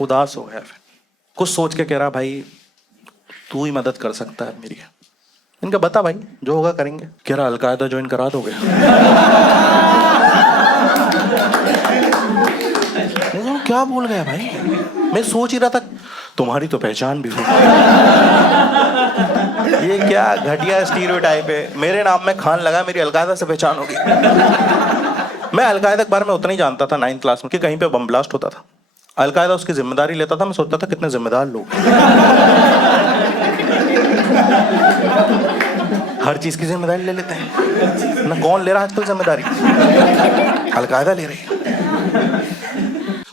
उदास हो गया। फिर कुछ सोच के कह रहा, भाई तू ही मदद कर सकता है मेरी। इनका बता भाई, जो होगा करेंगे। कह रहा, अलकायदा ज्वाइन करा दोगे? क्या बोल गया भाई? मैं सोच ही रहा था तुम्हारी तो पहचान भी हो। ये क्या घटिया स्टीरियोटाइप है। मेरे नाम में खान लगा, मेरी अलकायदा से पहचान होगी। मैं अलकायदा के बारे में उतना ही जानता था 9th क्लास में कि कहीं पे बम ब्लास्ट होता था, अलकायदा उसकी जिम्मेदारी लेता था। मैं सोचता था कितने जिम्मेदार लोग, हर चीज की जिम्मेदारी ले लेते हैं ना। कौन ले रहा है आजकल जिम्मेदारी? अलकायदा ले रही है।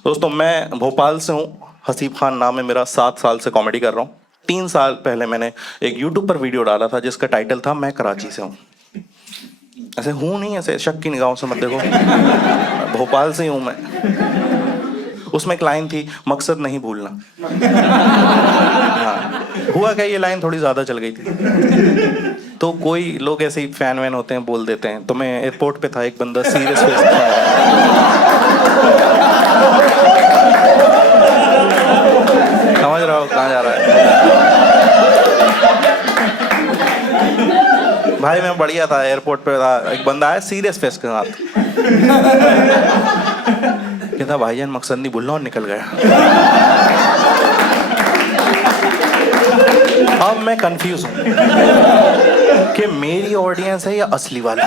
दोस्तों, मैं भोपाल से हूँ, हसीब खान नाम है मेरा, 7 साल से कॉमेडी कर रहा हूँ। 3 साल पहले मैंने एक यूट्यूब पर वीडियो डाला था जिसका टाइटल था मैं कराची से हूँ। ऐसे हूँ नहीं, ऐसे शक की निगाहों से मत देखो, भोपाल से ही हूँ मैं। उसमें एक लाइन थी, मकसद नहीं भूलना। हाँ, हुआ क्या, ये लाइन थोड़ी ज़्यादा चल गई थी, तो कोई लोग ऐसे ही फैन वैन होते हैं, बोल देते हैं। तो मैं एयरपोर्ट पे था, एक बंदा सीरियस फेस था, समझ रहा हो कहाँ जा रहा है भाई। मैं बढ़िया था, एयरपोर्ट पे था, एक बंदा आया सीरियस फेस के साथ, कहता भाईजान मकसद नहीं भूलना, और निकल गया। अब मैं कंफ्यूज हूं कि मेरी ऑडियंस है या असली वाला।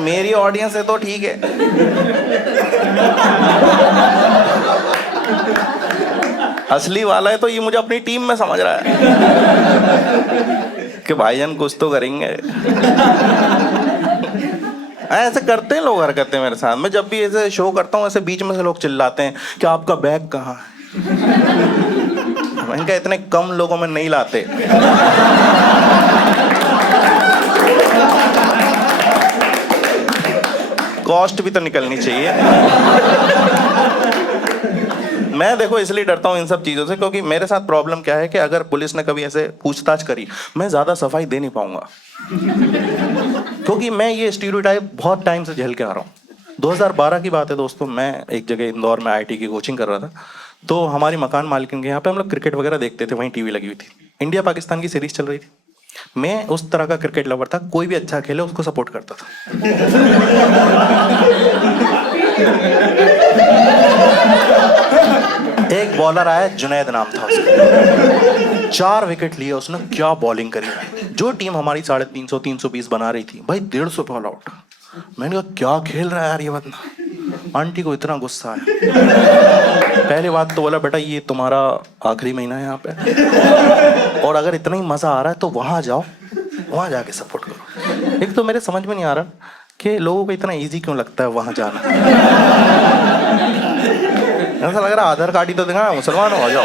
मेरी ऑडियंस है तो ठीक है, असली वाला है तो ये मुझे अपनी टीम में समझ रहा है कि भाईजान कुछ तो करेंगे। ऐसे करते हैं लोग, हरकतें मेरे साथ। मैं जब भी ऐसे शो करता हूँ, ऐसे बीच में से लोग चिल्लाते हैं कि आपका बैग कहाँ है। इनका इतने कम लोगों में नहीं लाते। कॉस्ट भी तो निकलनी चाहिए। मैं देखो इसलिए डरता हूँ इन सब चीज़ों से, क्योंकि मेरे साथ प्रॉब्लम क्या है कि अगर पुलिस ने कभी ऐसे पूछताछ करी, मैं ज़्यादा सफाई दे नहीं पाऊंगा, क्योंकि मैं ये स्टीरियोटाइप बहुत टाइम से झेल के आ रहा हूँ। 2012 की बात है दोस्तों, मैं एक जगह इंदौर में IIT की कोचिंग कर रहा था। तो हमारी मकान मालिकिन के यहाँ पे हम लोग क्रिकेट वगैरह देखते थे, वहीं टीवी लगी हुई थी, इंडिया पाकिस्तान की सीरीज चल रही थी। मैं उस तरह का क्रिकेट लवर था, कोई भी अच्छा खेले उसको सपोर्ट करता था। एक बॉलर आया, जुनैद नाम था उसका, 4 विकेट लिए उसने, क्या बॉलिंग करी। जो टीम हमारी 350 320 बना रही थी, भाई 150 पे ऑल आउट। मैंने कहा क्या खेल रहा है यार ये बंदा। आंटी को इतना गुस्सा आया, पहली बात तो बोला, बेटा ये तुम्हारा आखिरी महीना है यहाँ पे, और अगर इतना ही मजा आ रहा है तो वहां जाओ, वहां जाके सपोर्ट करो। एक तो मेरे समझ में नहीं आ रहा कि लोगों को इतना इजी क्यों लगता है वहां जाना। ऐसा लग रहा है आधार कार्ड ही तो दिखा, मुसलमान हो जाओ।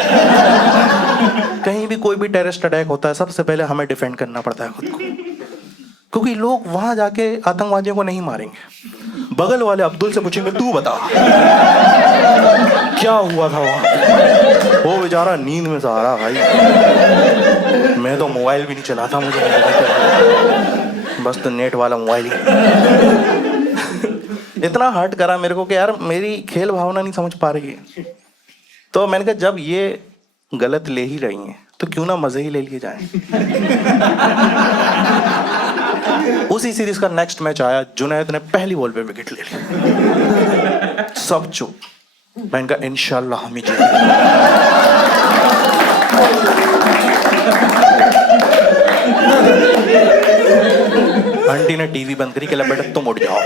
कहीं भी कोई भी टेररिस्ट अटैक होता है, सबसे पहले हमें डिफेंड करना पड़ता है खुद को, क्योंकि लोग वहां जाके आतंकवादियों को नहीं मारेंगे। बगल वाले अब्दुल से पूछेंगे, तू बता क्या हुआ था वहां। वो बेचारा नींद में सहारा भाई, मैं तो मोबाइल भी नहीं चलाता, मुझे नहीं पता, बस तो नेट वाला मोबाइल ही। इतना हर्ट करा मेरे को कि यार मेरी खेल भावना नहीं समझ पा रही है। तो मैंने कहा जब ये गलत ले ही रही हैं तो क्यों ना मजे ही ले लिए जाएं। उसी सीरीज का नेक्स्ट मैच आया, जुनैद ने पहली बॉल पे विकेट ले ली, सब चुप। मैंने कहा इंशाल्लाह हम ही जीतेंगे। आंटी ने टीवी बंद करी, कहला बेटा तुम उठ जाओ।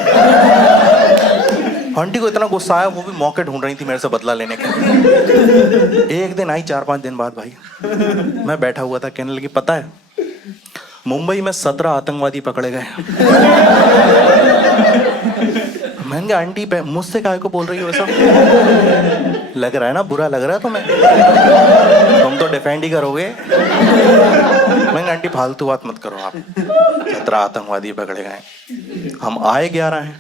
आंटी को इतना गुस्सा आया, वो भी मौके ढूंढ रही थी मेरे से बदला लेने के। एक दिन आई, 4-5 दिन बाद भाई मैं बैठा हुआ था, कहने लगी पता है मुंबई में 17 आतंकवादी पकड़े गए। मैंने कहा आंटी मुझसे काहे को बोल रही हो ऐसा, लग रहा है ना बुरा लग रहा है तुम्हें, तुम तो डिफेंड ही करोगे। मैंने कहा आंटी फालतू बात मत करो आप, 17 आतंकवादी पकड़े गए, हम आए 11 हैं।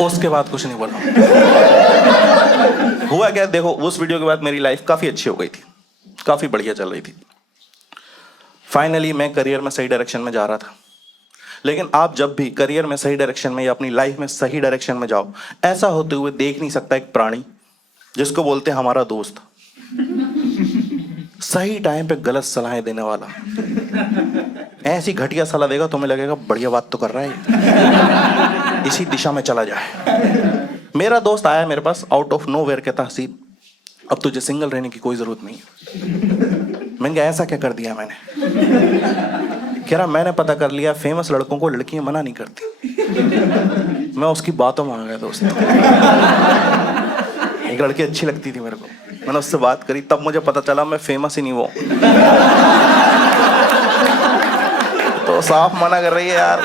उसके बाद कुछ नहीं बोला। हुआ क्या, देखो उस वीडियो के बाद मेरी लाइफ काफी अच्छी हो गई थी, काफी बढ़िया चल रही थी। फाइनली मैं करियर में सही डायरेक्शन में जा रहा था। लेकिन आप जब भी करियर में सही डायरेक्शन में या अपनी लाइफ में सही डायरेक्शन में जाओ, ऐसा होते हुए देख नहीं सकता एक प्राणी जिसको बोलते हैं हमारा दोस्त, सही टाइम पे गलत सलाहें देने वाला। ऐसी घटिया सलाह देगा तुम्हें लगेगा बढ़िया बात तो कर रहा है, इसी दिशा में चला जाए। मेरा दोस्त आया मेरे पास आउट ऑफ नोवेयर, कहता हसीब अब तुझे सिंगल रहने की कोई जरूरत नहीं है। मैंने कहा ऐसा क्या कर दिया मैंने? कह रहा मैंने पता कर लिया फेमस लड़कों को लड़कियां मना नहीं करती। मैं उसकी बातों में आ गया दोस्त। एक लड़की अच्छी लगती थी मेरे को, मैंने उससे बात करी, तब मुझे पता चला मैं फेमस ही नहीं वो तो साफ मना कर रही है यार।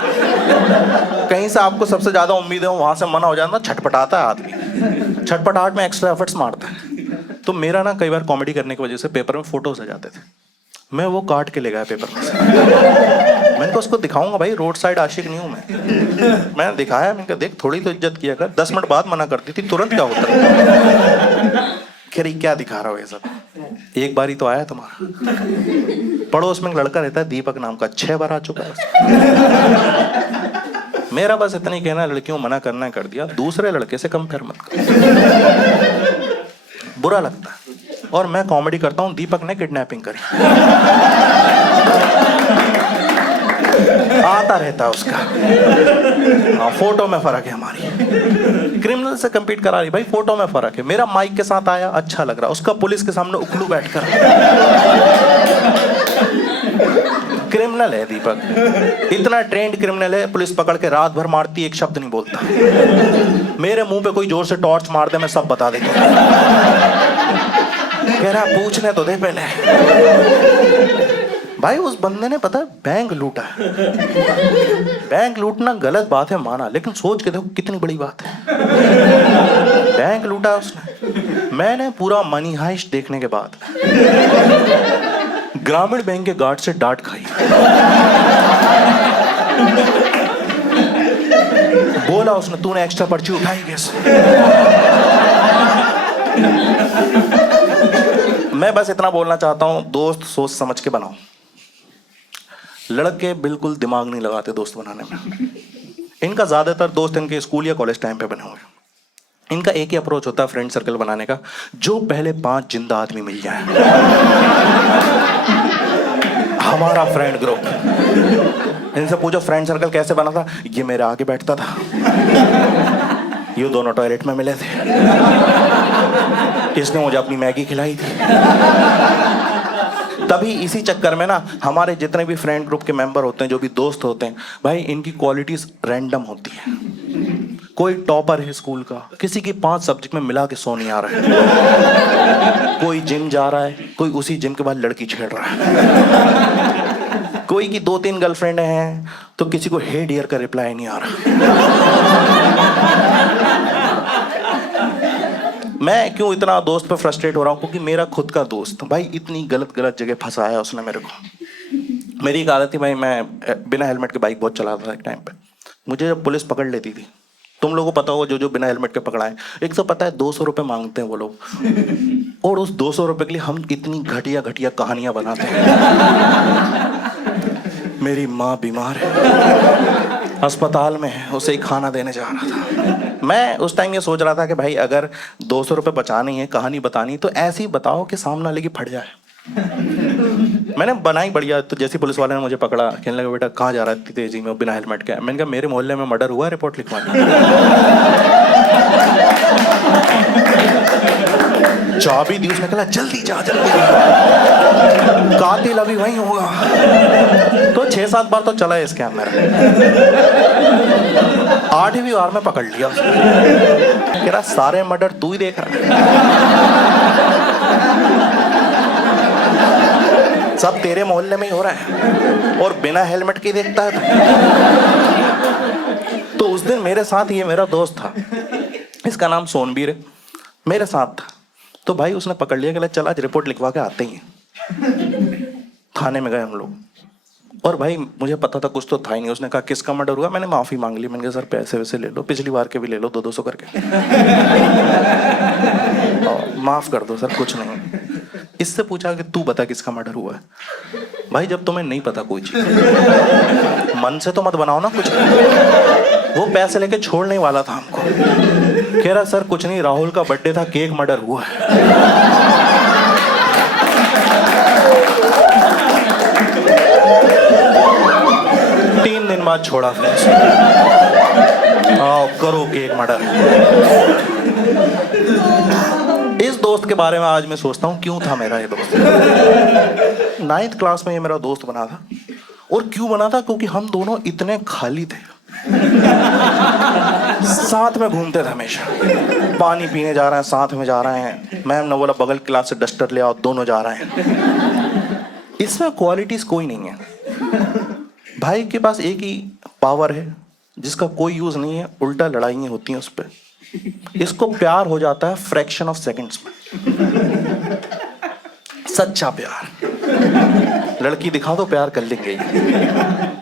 कहीं से आपको सबसे ज्यादा उम्मीद है वहां से मना हो जाता, छटपटाता है आदमी, छटपटाहट में एक्स्ट्रा एफर्ट्स मारता है। तो मेरा ना कई बार कॉमेडी करने की वजह से पेपर में फोटोज आ जाते थे, मैं वो काट के ले गया पेपर में से। मैंने तो उसको दिखाऊंगा भाई, रोड साइड आशिक नहीं हूं मैंने दिखाया, मैंने कहा देख थोड़ी तो इज्जत किया कर, 10 मिनट बाद मना करती थी, तुरंत क्या होता है? कह रही क्या दिखा रहा हो ये सब, एक बार ही तो आया तुम्हारा। पड़ोस में एक लड़का रहता है दीपक नाम का, 6 बार आ चुका है। मेरा बस इतना ही कहना, लड़कियों मना करना कर दिया, दूसरे लड़के से कंपेयर मत कर, बुरा लगता है। और मैं कॉमेडी करता हूं, दीपक ने किडनैपिंग करी, आता रहता है उसका। हाँ, फोटो में फर्क है हमारी, क्रिमिनल से compete करा रही भाई, फोटो में फर्क है। मेरा माइक के साथ आया अच्छा लग रहा, उसका पुलिस के सामने उखलू बैठकर। क्रिमिनल है दीपक, इतना ट्रेंड क्रिमिनल है, पुलिस पकड़ के रात भर मारती, एक शब्द नहीं बोलता। मेरे मुंह पे कोई जोर से टॉर्च मार दे, मैं सब बता देता। कह रहा पूछने तो दे पहले। भाई उस बंदे ने पता है बैंक लूटा है। बैंक लूटना गलत बात है माना, लेकिन सोच के देखो कितनी बड़ी बात है। बैंक लूटा उसने। मैंने पूरा मनी हाइस्ट देखने के बाद ग्रामीण बैंक के गार्ड से डांट खाई। बोला उसने तूने एक्स्ट्रा पर्ची उठाई कैसे? मैं बस इतना बोलना चाहता हूं, दोस्त सोच समझ के बनाओ। लड़के बिल्कुल दिमाग नहीं लगाते दोस्त बनाने में। इनका ज्यादातर दोस्त इनके स्कूल या कॉलेज टाइम पे बने हुए। इनका एक ही अप्रोच होता है फ्रेंड सर्कल बनाने का, जो पहले 5 जिंदा आदमी मिल जाए हमारा फ्रेंड ग्रुप। इनसे पूछो फ्रेंड सर्कल कैसे बना था, ये मेरे आगे बैठता था, ये दोनों टॉयलेट में मिले थे, इसने मुझे अपनी मैगी खिलाई थी। तभी इसी चक्कर में ना हमारे जितने भी फ्रेंड ग्रुप के मेंबर होते हैं, जो भी दोस्त होते हैं भाई, इनकी क्वालिटीज रैंडम होती है। कोई टॉपर है स्कूल का, किसी की 5 सब्जेक्ट में मिला के 100 नहीं आ रहा है। कोई जिम जा रहा है, कोई उसी जिम के बाद लड़की छेड़ रहा है। कोई की 2-3 गर्लफ्रेंड हैं तो किसी को हे डियर का रिप्लाई नहीं आ रहा। मैं क्यों इतना दोस्त पे फ्रस्ट्रेट हो रहा हूँ? क्योंकि मेरा खुद का दोस्त भाई इतनी गलत जगह फंसाया उसने मेरे को। मेरी एक आदत थी भाई, मैं बिना हेलमेट के बाइक बहुत चलाता था एक टाइम पे। मुझे जब पुलिस पकड़ लेती थी, तुम लोगों को पता होगा जो बिना हेलमेट के पकड़ाए, एक तो पता है 200 रुपये मांगते हैं वो लोग, और उस 200 रुपये के लिए हम इतनी घटिया कहानियां बनाते हैं। मेरी माँ बीमार है, अस्पताल में है, उसे ही खाना देने जा रहा था। मैं उस टाइम ये सोच रहा था कि भाई अगर 200 रुपये बचानी है, कहानी बतानी, तो ऐसी बताओ कि सामने वाले की फट जाए। मैंने बनाई बढ़िया। तो जैसे पुलिस वाले ने मुझे पकड़ा, कहने लगा बेटा कहाँ जा रहा है इतनी तेजी में बिना हेलमेट के? मैंने कहा मेरे मोहल्ले में मर्डर हुआ, रिपोर्ट लिखवानी। चाबी दी उसने, कहा जल्दी जा, कातिल अभी वहीं होगा। तो 6-7 बार तो चला है स्कैम मेरा। 8वीं बार में पकड़ लिया उसने। कह रहा सारे मर्डर तू ही देख रहा है, सब तेरे मोहल्ले में ही हो रहा है और बिना हेलमेट के देखता है तो उस दिन मेरे साथ ये मेरा दोस्त था, इसका नाम सोनबीर है, मेरे साथ था। तो भाई उसने पकड़ लिया, कहला चल आज रिपोर्ट लिखवा के आते ही। थाने में गए हम लोग, और भाई मुझे पता था कुछ तो था ही नहीं। उसने कहा किसका मर्डर हुआ, मैंने माफी मांग ली। मैंने कहा सर पैसे वैसे ले लो, पिछली बार के भी ले लो, 200 करके माफ कर दो सर, कुछ नहीं। इससे पूछा कि तू बता किसका मर्डर हुआ है। भाई जब तुम्हें नहीं पता कोई चीज, मन से तो मत बनाओ ना कुछ। वो पैसे लेके छोड़ने वाला था हमको, कह रहा सर कुछ नहीं, राहुल का बर्थडे था, केक मर्डर हुआ है। 3 दिन बाद छोड़ा फिर। आओ करो केक मर्डर। इस दोस्त के बारे में आज मैं सोचता हूँ, क्यों था मेरा ये दोस्त। 9th क्लास में ये मेरा दोस्त बना था। और क्यों बना था, क्योंकि हम दोनों इतने खाली थे, साथ में घूमते थे हमेशा। पानी पीने जा रहे हैं, साथ में जा रहे हैं। मैम ने बोला बगल क्लास से डस्टर ले आओ, दोनों जा रहे हैं। इसमें क्वालिटीज कोई नहीं है। भाई के पास एक ही पावर है जिसका कोई यूज नहीं है, उल्टा लड़ाइयाँ होती हैं उस पर। इसको प्यार हो जाता है फ्रैक्शन ऑफ सेकंड्स में। सच्चा प्यार। लड़की दिखा दो, प्यार कर लेंगे।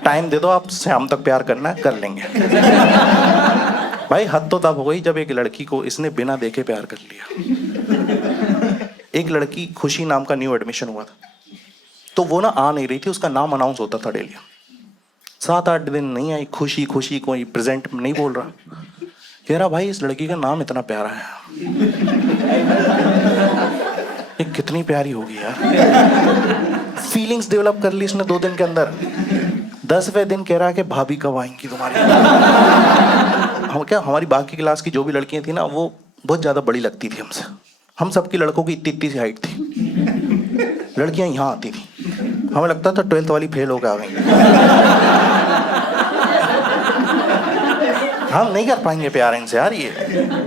टाइम दे दो, आप शाम तक प्यार करना है, कर लेंगे। भाई हद तो तब हो गई जब एक लड़की को इसने बिना देखे प्यार कर लिया। एक लड़की खुशी नाम का न्यू एडमिशन हुआ था, तो वो ना आ नहीं रही थी, उसका नाम अनाउंस होता था डेली। 7-8 दिन नहीं आई, खुशी खुशी कोई प्रेजेंट नहीं बोल रहा। कह रहा भाई इस लड़की का नाम इतना प्यारा है, ये कितनी प्यारी होगी यार। फीलिंग्स डेवलप कर ली इसने 2 दिन के अंदर। 10वें दिन कह रहा है कि भाभी कब आएंगी तुम्हारी। हम क्या, हमारी बाकी क्लास की जो भी लड़कियां थी ना, वो बहुत ज्यादा बड़ी लगती थी हमसे। हम सबकी लड़कों की इतनी सी हाइट थी। लड़कियां यहाँ आती थी, हमें लगता था 12th वाली फेल होकर आ गई। हम नहीं कर पाएंगे प्यार इनसे यार, ये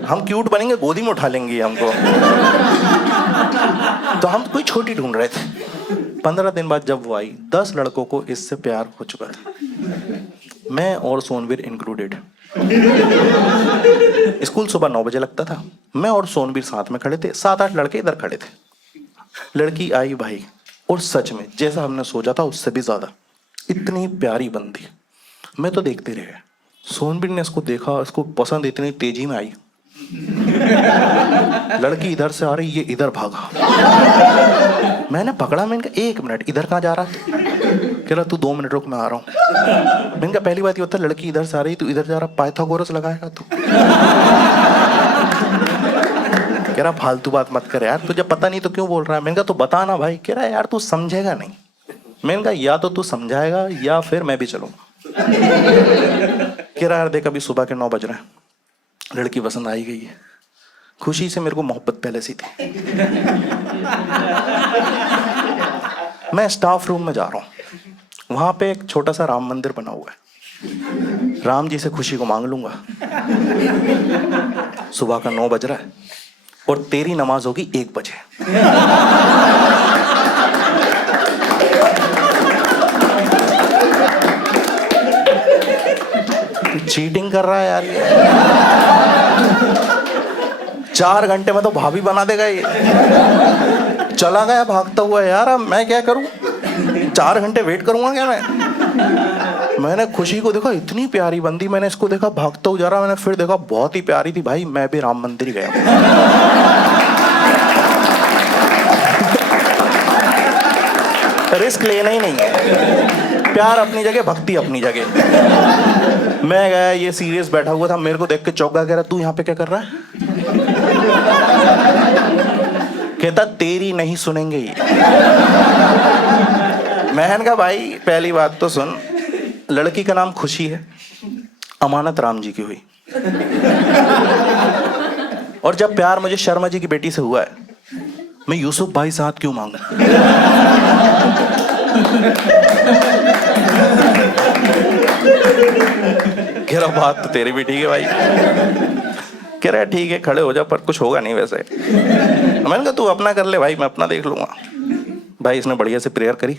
हम क्यूट बनेंगे, गोदी में उठा लेंगे हमको। तो हम कोई छोटी ढूंढ रहे थे। 15 दिन बाद जब वो आई, 10 लड़कों को इससे प्यार हो चुका था, मैं और सोनवीर इंक्लूडेड। स्कूल सुबह 9 बजे लगता था, मैं और सोनवीर साथ में खड़े थे, 7-8 लड़के इधर खड़े थे। लड़की आई भाई, और सच में जैसा हमने सोचा था उससे भी ज्यादा इतनी प्यारी बंदी। मैं तो देखते रह गया। सोनवीर ने इसको देखा, इसको पसंद इतनी तेजी में आई। लड़की इधर से आ रही, ये इधर भागा। मैंने पकड़ा, मैंने कहा 1 मिनट, इधर कहाँ जा रहा है? कह रहा तू 2 मिनट रुक, मैं आ रहा हूँ। मैंने कहा पहली बात ये होता है, लड़की इधर से आ रही, तू इधर जा रहा, पाइथागोरस लगाएगा तू? कह रहा फालतू बात मत कर यार, तुझे पता नहीं तो क्यों बोल रहा है? मैंने कहा तो बता ना भाई। कह रहा यार तू समझेगा नहीं। मैंने कहा या तो तू समझाएगा या फिर मैं भी चलूंगा। कह रहा यार देख अभी सुबह के 9 बज रहे हैं, लड़की पसंद आई गई है। खुशी से मेरे को मोहब्बत पहले से थी। मैं स्टाफ रूम में जा रहा हूँ, वहां पे एक छोटा सा राम मंदिर बना हुआ है। राम जी से खुशी को मांग लूंगा। सुबह का 9 बज रहा है और तेरी नमाज होगी 1 बजे। चीटिंग कर रहा है यार ये। 4 घंटे में तो भाभी बना देगा ये। चला गया भागता हुआ यार, अब मैं क्या करूं? 4 घंटे वेट करूंगा क्या मैं? मैंने खुशी को देखा, इतनी प्यारी बंदी, मैंने इसको देखा भागता हुआ जा रहा, मैंने फिर देखा बहुत ही प्यारी थी भाई। मैं भी राम मंदिर गया। रिस्क लेना ही नहीं है। प्यार अपनी जगह, भक्ति अपनी जगह। मैं गया, ये सीरियस बैठा हुआ था, मेरे को देख के चौंका, कह रहा तू यहाँ पे क्या कर रहा है? कहता तेरी नहीं सुनेंगे ये। मैंने कहा भाई पहली बात तो सुन, लड़की का नाम खुशी है, अमानत राम जी की हुई। और जब प्यार मुझे शर्मा जी की बेटी से हुआ है, मैं यूसुफ भाई साथ क्यों मांगू? कह रहा बात तो तेरी भी ठीक है भाई। कह रहा ठीक है खड़े हो जा, पर कुछ होगा नहीं वैसे। मैंने कहा तू अपना कर ले भाई, मैं अपना देख लूंगा। भाई इसने बढ़िया से प्रेयर करी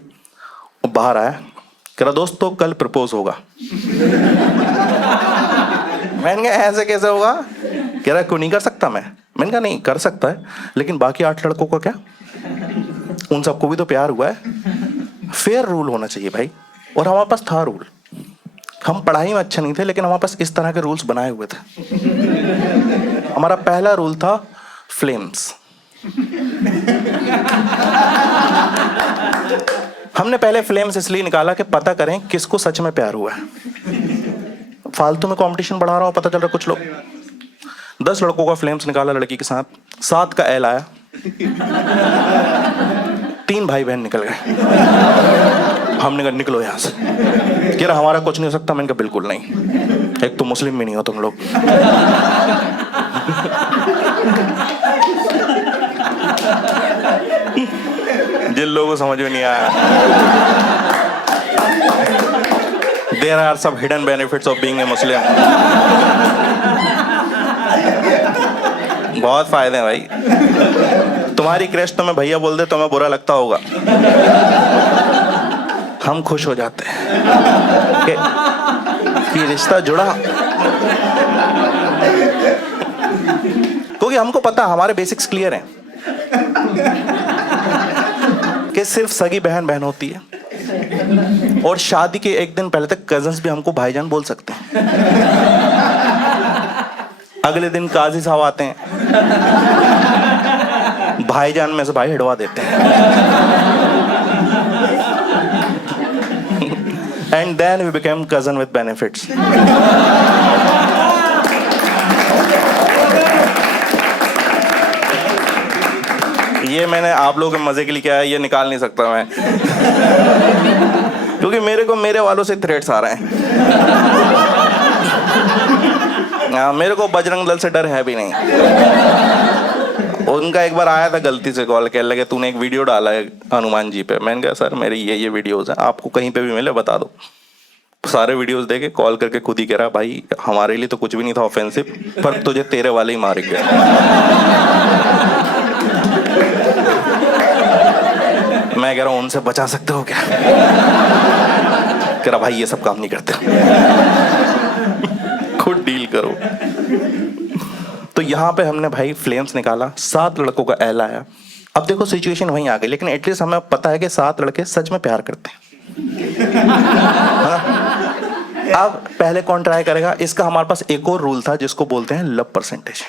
और बाहर आया। कह रहा दोस्त तो कल प्रपोज होगा। मैंने कहा ऐसे कैसे होगा? कह रहा क्यों नहीं कर सकता मैं? मैंने कहा नहीं कर सकता है, लेकिन बाकी 8 लड़कों का क्या? उन सबको भी तो प्यार हुआ है। फेयर रूल होना चाहिए भाई। और हमारे पास था रूल। हम पढ़ाई में अच्छे नहीं थे, लेकिन हमारे पास इस तरह के रूल्स बनाए हुए थे। हमारा पहला रूल था फ्लेम्स। हमने पहले फ्लेम्स इसलिए निकाला कि पता करें किसको सच में प्यार हुआ है। फालतू में कंपटीशन बढ़ा रहा हूं, पता चल रहा कुछ लोग 10 लड़कों का फ्लेम्स निकाला लड़की के साथ, 7 का एल आया, 3 भाई बहन निकल गए। हमने कहा निकलो यहां से। कह रहा हमारा कुछ नहीं हो सकता। मैंने कहा बिल्कुल नहीं, एक तो मुस्लिम भी नहीं हो तुम लोग। जिन लोगों को समझ में नहीं आया, there are some hidden benefits of being a Muslim. बहुत फायदे हैं भाई। तुम्हारी क्रश तुम्हें भैया बोल दे, तुम्हें बुरा लगता होगा, हम खुश हो जाते हैं कि रिश्ता जुड़ा। क्योंकि हमको पता, हमारे बेसिक्स क्लियर हैं कि सिर्फ सगी बहन बहन होती है, और शादी के एक दिन पहले तक कजन्स भी हमको भाईजान बोल सकते हैं। अगले दिन काजी साहब आते हैं, भाईजान में से भाई हटवा देते हैं। And then we became cousin with benefits. ये मैंने आप लोगों के मजे के लिए किया है, ये निकाल नहीं सकता मैं। क्योंकि मेरे को मेरे वालों से थ्रेट्स आ रहे हैं। मेरे को बजरंग दल से डर है भी नहीं। उनका एक बार आया था गलती से कॉल, कहने लगे तूने एक वीडियो डाला है हनुमान जी पे। मैंने कहा सर मेरी ये वीडियोस हैं, आपको कहीं पे भी मिले बता दो। सारे वीडियोस देखे, कॉल करके खुद ही कह रहा भाई हमारे लिए तो कुछ भी नहीं था ऑफेंसिव, पर तुझे तेरे वाले ही मार गए। मैं कह रहा हूं उनसे बचा सकते हो क्या? कह रहा भाई ये सब काम नहीं करते, खुद डील करो। तो यहाँ पे हमने भाई फ्लेम्स निकाला, 7 लड़कों का एल आया। अब देखो सिचुएशन वहीं आ गई, लेकिन एटलीस्ट हमें पता है कि 7 लड़के सच में प्यार करते हैं। अब पहले कौन ट्राई करेगा? इसका हमारे पास एक और रूल था जिसको बोलते हैं लव परसेंटेज।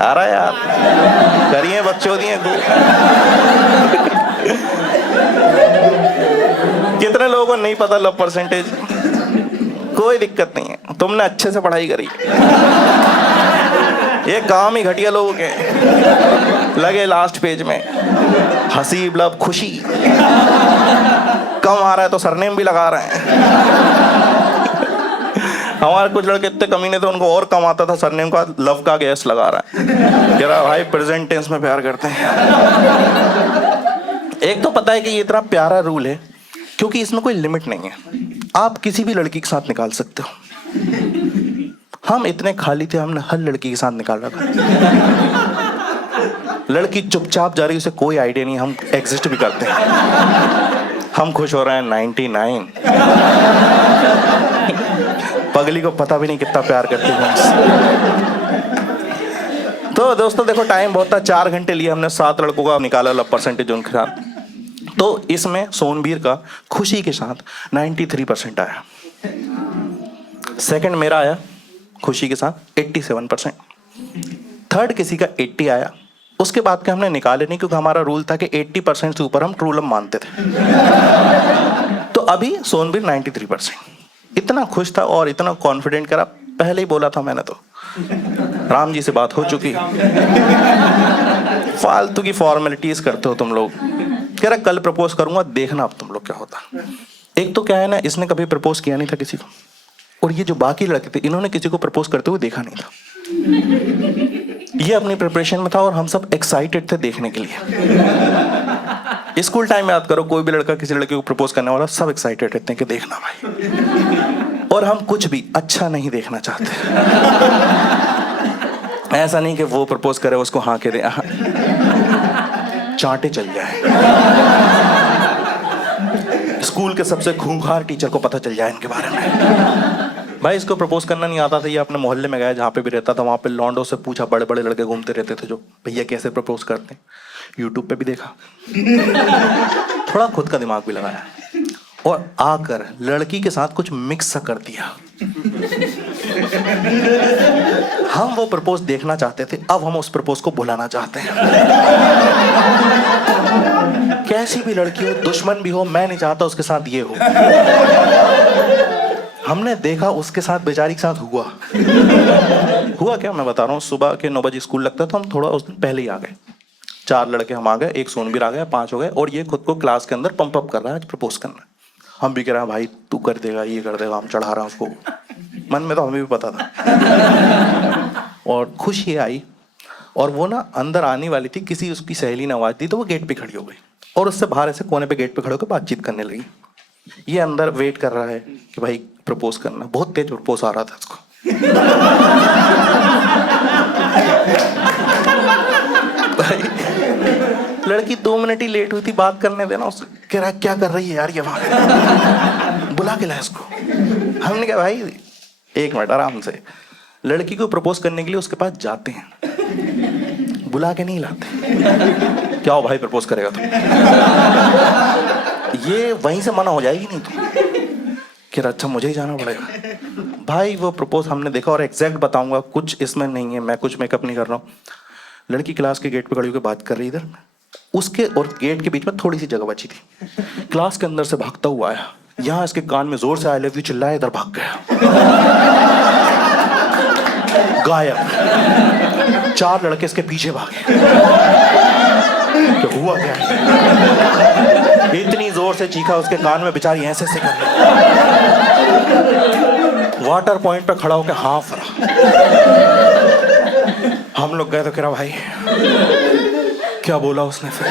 आ रहा है यार, करिए बच्चों दिए कितने लोगों को नहीं पता लव परसेंटेज? कोई दिक्कत नहीं है, तुमने अच्छे से पढ़ाई करी। ये काम ही घटिया लोगों के लगे लास्ट पेज में हसीब लव खुशी, कम आ रहा है तो सरनेम भी लगा रहे हैं। हमारे कुछ लड़के इतने कमीने थे, उनको और कम आता था सरनेम का, लव का गैस लगा रहा है। कह रहा भाई प्रेजेंट टेंस में प्यार करते हैं। एक तो पता है कि ये इतना प्यारा रूल है क्योंकि इसमें कोई लिमिट नहीं है, आप किसी भी लड़की के साथ निकाल सकते हो। हम इतने खाली थे, हमने हर लड़की के साथ निकाल रखा। लड़की चुपचाप जा रही, उसे कोई आइडिया नहीं, हम एग्जिस्ट भी करते हैं। हम खुश हो रहे हैं 99। पगली को पता भी नहीं कितना प्यार करती है। तो दोस्तों देखो टाइम बहुत था, 4 घंटे लिए हमने, 7 लड़कों का निकाला लव परसेंटेज उनके साथ। तो इसमें सोनबीर का खुशी के साथ 93% आया। सेकंड मेरा आया खुशी के साथ 87%। थर्ड किसी का 80 आया। उसके बाद के हमने निकाले नहीं, क्योंकि हमारा रूल था कि 80% से ऊपर हम ट्रू लव मानते थे। तो अभी सोनबीर 93%। इतना खुश था और इतना कॉन्फिडेंट करा, पहले ही बोला था मैंने तो राम जी से बात हो चुकी। फालतू की फॉर्मेलिटीज करते हो तुम लोग। कह रहा कल प्रपोज करूंगा, देखना अब तुम लोग क्या होता। एक तो क्या है ना, इसने कभी प्रपोज किया नहीं था किसी को, और ये जो बाकी लड़के थे इन्होंने किसी को प्रपोज करते हुए देखा नहीं था। ये अपनी प्रिपरेशन में था और हम सब एक्साइटेड थे देखने के लिए। स्कूल टाइम में याद करो, कोई भी लड़का किसी लड़के को प्रपोज करने वाला, सब एक्साइटेड रहते हैं कि देखना भाई। और हम कुछ भी अच्छा नहीं देखना चाहते। ऐसा नहीं कि वो प्रपोज करे उसको हाँ के दे, चांटे चल जाए। स्कूल के सबसे खूंखार टीचर को पता चल जाए इनके बारे में। भाई इसको प्रपोज करना नहीं आता था, ये अपने मोहल्ले में गया, जहाँ पे भी रहता था वहाँ पे लॉन्डो से पूछा, बड़े बड़े लड़के घूमते रहते थे जो भैया कैसे प्रपोज करते हैं। यूट्यूब पे भी देखा, थोड़ा खुद का दिमाग भी लगाया और आकर लड़की के साथ कुछ मिक्स सा कर दिया। हम वो प्रपोज देखना चाहते थे, अब हम उस प्रपोज को बुलाना चाहते हैं। कैसी भी लड़की हो, दुश्मन भी हो, मैं नहीं चाहता उसके साथ ये हो। हमने देखा उसके साथ, बेचारी के साथ हुआ क्या मैं बता रहा हूँ। सुबह के 9 बजे स्कूल लगता था, हम थोड़ा उस दिन पहले ही आ गए। 4 लड़के हम आ गए, एक सोनबीर आ गया, 5 हो गए और ये खुद को क्लास के अंदर पंप अप कर रहा है, आज प्रपोज करना है। हम भी कह रहे हैं भाई तू कर देगा, ये कर देगा, हम चढ़ा रहे हैं उसको। मन में तो हमें भी पता था। और खुशी आई, और वो ना अंदर आने वाली थी, किसी उसकी सहेली ने आवाज दी तो वो गेट पे खड़ी हो गई और उससे बाहर ऐसे कोने पे गेट पे खड़े होकर बातचीत करने लगी। ये अंदर वेट कर रहा है कि भाई प्रपोज करना। बहुत तेज प्रपोज आ रहा था उसको। भाई लड़की 2 मिनट ही लेट हुई थी, बात करने देना। उस कह रहा क्या कर रही है यार ये वहां, बुला के लाया इसको। हमने कहा भाई 1 मिनट आराम से। लड़की को प्रपोज करने के लिए उसके पास जाते हैं, बुला के नहीं लाते। क्या हो भाई प्रपोज करेगा तो ये वहीं से मना हो जाएगी नहीं तो कि अच्छा मुझे ही जाना पड़ेगा। भाई वो प्रपोज हमने देखा, और एग्जैक्ट बताऊंगा, कुछ इसमें नहीं है, मैं कुछ मेकअप नहीं कर रहा हूँ। लड़की क्लास के गेट पे खड़ी होकर बात कर रही, इधर उसके और गेट के बीच में थोड़ी सी जगह बची थी। क्लास के अंदर से भागता हुआ आया, यहाँ इसके कान में जोर से आई लव यू चिल्लाया, इधर भाग गया, गायब। 4 लड़के इसके पीछे भागे। तो हुआ क्या? इतनी जोर से चीखा उसके कान में, बेचारी ऐसे कर रही। वाटर पॉइंट पे खड़ा होकर हाफ रहा। हम लोग गए तो कह रहा भाई क्या बोला उसने? फिर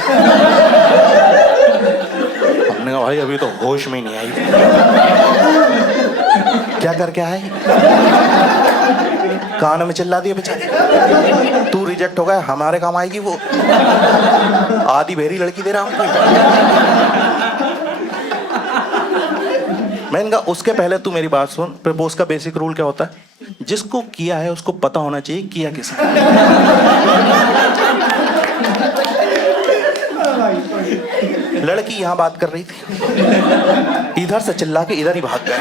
हमने कहा भाई अभी तो होश में ही नहीं आई। क्या करके आई? कान में चिल्ला दिया बेचारी, तू रिजेक्ट हो गया, हमारे काम आएगी वो। आधी बेरी लड़की दे रहा हमको। मैंने कहा उसके पहले तू मेरी बात सुन। प्रपोज का बेसिक रूल क्या होता है? जिसको किया है उसको पता होना चाहिए किया किसने। लड़की यहां बात कर रही थी, इधर से चिल्ला के इधर ही भाग गए।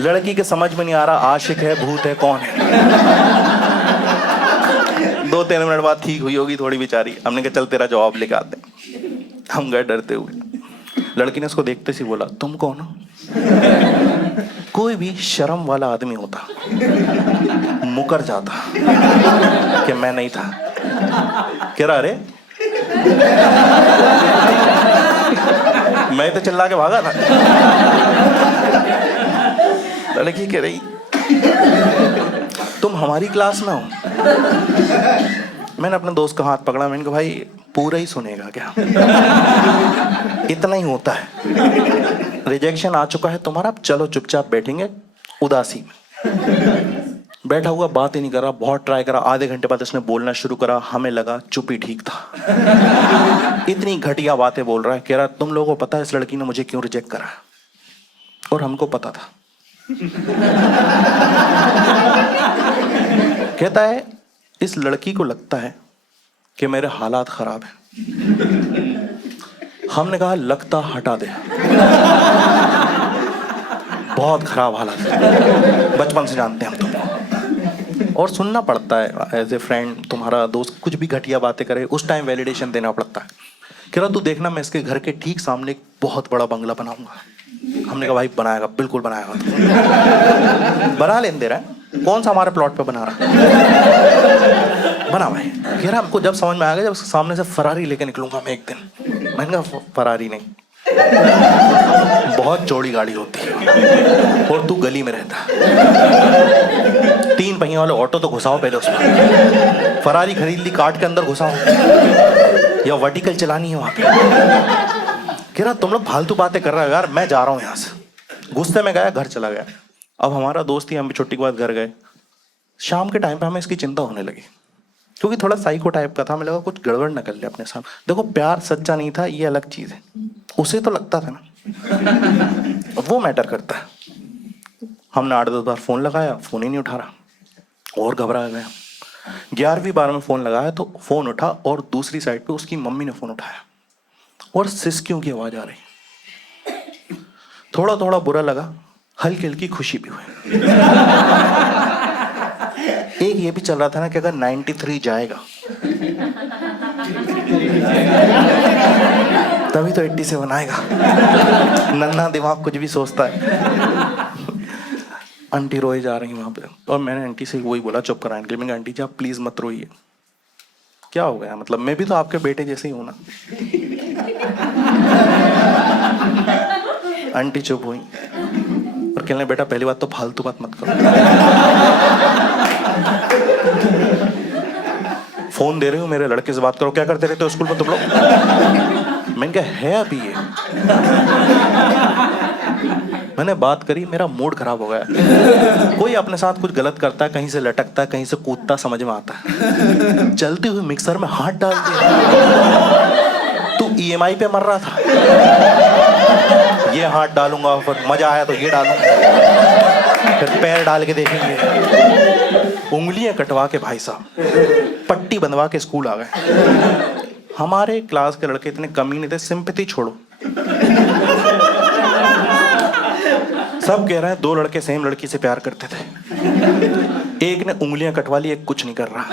लड़की के समझ में नहीं आ रहा आशिक है, भूत है, कौन है। 2-3 मिनट बाद ठीक हुई होगी थोड़ी बेचारी। हमने कहा चल तेरा जवाब लेके आते। हम गए डरते हुए। लड़की ने उसको देखते से बोला तुम कौन हो? कोई भी शर्म वाला आदमी होता मुकर जाता कि मैं नहीं था। कह रहा अरे मैं तो चिल्ला के भागा था। लड़की कह रही तुम हमारी क्लास में हो? मैंने अपने दोस्त का हाथ पकड़ा। मैंने कहा भाई पूरा ही सुनेगा क्या? इतना ही होता है। रिजेक्शन आ चुका है तुम्हारा, अब चलो चुपचाप बैठेंगे उदासी में। बैठा हुआ बात ही नहीं कर रहा, बहुत ट्राई करा। आधे घंटे बाद इसने बोलना शुरू करा, हमें लगा चुप ही ठीक था। इतनी घटिया बातें बोल रहा है। कह रहा तुम लोगों को पता है इस लड़की ने मुझे क्यों रिजेक्ट करा? और हमको पता था। कहता है इस लड़की को लगता है कि मेरे हालात खराब हैं। हमने कहा लगता हटा दे, बहुत खराब हालात है, बचपन से जानते हैं हम तुमको। और सुनना पड़ता है एज ए फ्रेंड। तुम्हारा दोस्त कुछ भी घटिया बातें करे उस टाइम वैलिडेशन देना पड़ता है। कह रहा तू देखना मैं इसके घर के ठीक सामने एक बहुत बड़ा बंगला बनाऊंगा। हमने कहा भाई बनाएगा, बिल्कुल बनाएगा। बना लेने दे रहा है, कौन सा हमारे प्लॉट पे बना रहा है? बना भाई। कह रहा हमको जब समझ में आ गया, जब उसके सामने से फरारी लेके निकलूंगा मैं एक दिन। मैंने कहा फरारी नहीं, बहुत चौड़ी गाड़ी होती है और तू गली में रहता। 3 पहियों वाले ऑटो तो घुसाओ पहले उसमें। फरारी खरीद ली, काट के अंदर घुसाओ, या वर्टिकल चलानी है वहां पे। कह रहा तुम लोग फालतू बातें कर रहे हो यार, मैं जा रहा हूँ यहाँ से। गुस्से में गया, घर चला गया। अब हमारा दोस्त ही, हम छुट्टी के बाद घर गए। शाम के टाइम पे हमें इसकी चिंता होने लगी, क्योंकि थोड़ा साइको टाइप का था। हमें लगा कुछ गड़बड़ न कर ले अपने साथ। देखो प्यार सच्चा नहीं था ये अलग चीज है, उसे तो लगता था ना, वो मैटर करता है। हमने 8-10 बार फोन लगाया, फोन ही नहीं उठा रहा, और घबरा गया। 11वीं बार में फोन लगाया तो फोन उठा, और दूसरी साइड पे उसकी मम्मी ने फोन उठाया। और सिसकियों की आवाज आ रही। थोड़ा थोड़ा बुरा लगा, हल्की हल्की खुशी भी हुई। एक ये भी चल रहा था ना कि अगर 93 जाएगा तभी तो 87 आएगा। नन्हा दिमाग कुछ भी सोचता है। आंटी रोए जा रही वहां पे, और मैंने आंटी से वही बोला चुप कराने के लिए। मैंने कहा आंटी जी आप प्लीज मत रोइए। क्या हो गया, मतलब मैं भी तो आपके बेटे जैसे ही हूं ना। आंटी चुप हुई और कहने बेटा पहली बात तो फालतू बात मत करो। फोन दे रहे हो मेरे लड़के से बात करो, क्या करते रहते हो स्कूल में तुम लोग। मैंने कहा है अभी ये। मैंने बात करी, मेरा मूड खराब हो गया। कोई अपने साथ कुछ गलत करता है, कहीं से लटकता है, कहीं से कूदता, समझ में आता है। चलते हुए मिक्सर में हाथ डाल दिया। तू ईएमआई पे मर रहा था, ये हाथ डालूंगा, फिर मजा आया तो ये डालूंगा, फिर पैर डाल के देखेंगे। उंगलियां कटवा के भाई साहब पट्टी बंधवा के स्कूल आ गए। हमारे क्लास के लड़के इतने कमीने थे, सिंपैथी छोड़ो। सब कह रहे हैं 2 लड़के सेम लड़की से प्यार करते थे, एक ने उंगलियां कटवा ली, एक कुछ नहीं कर रहा।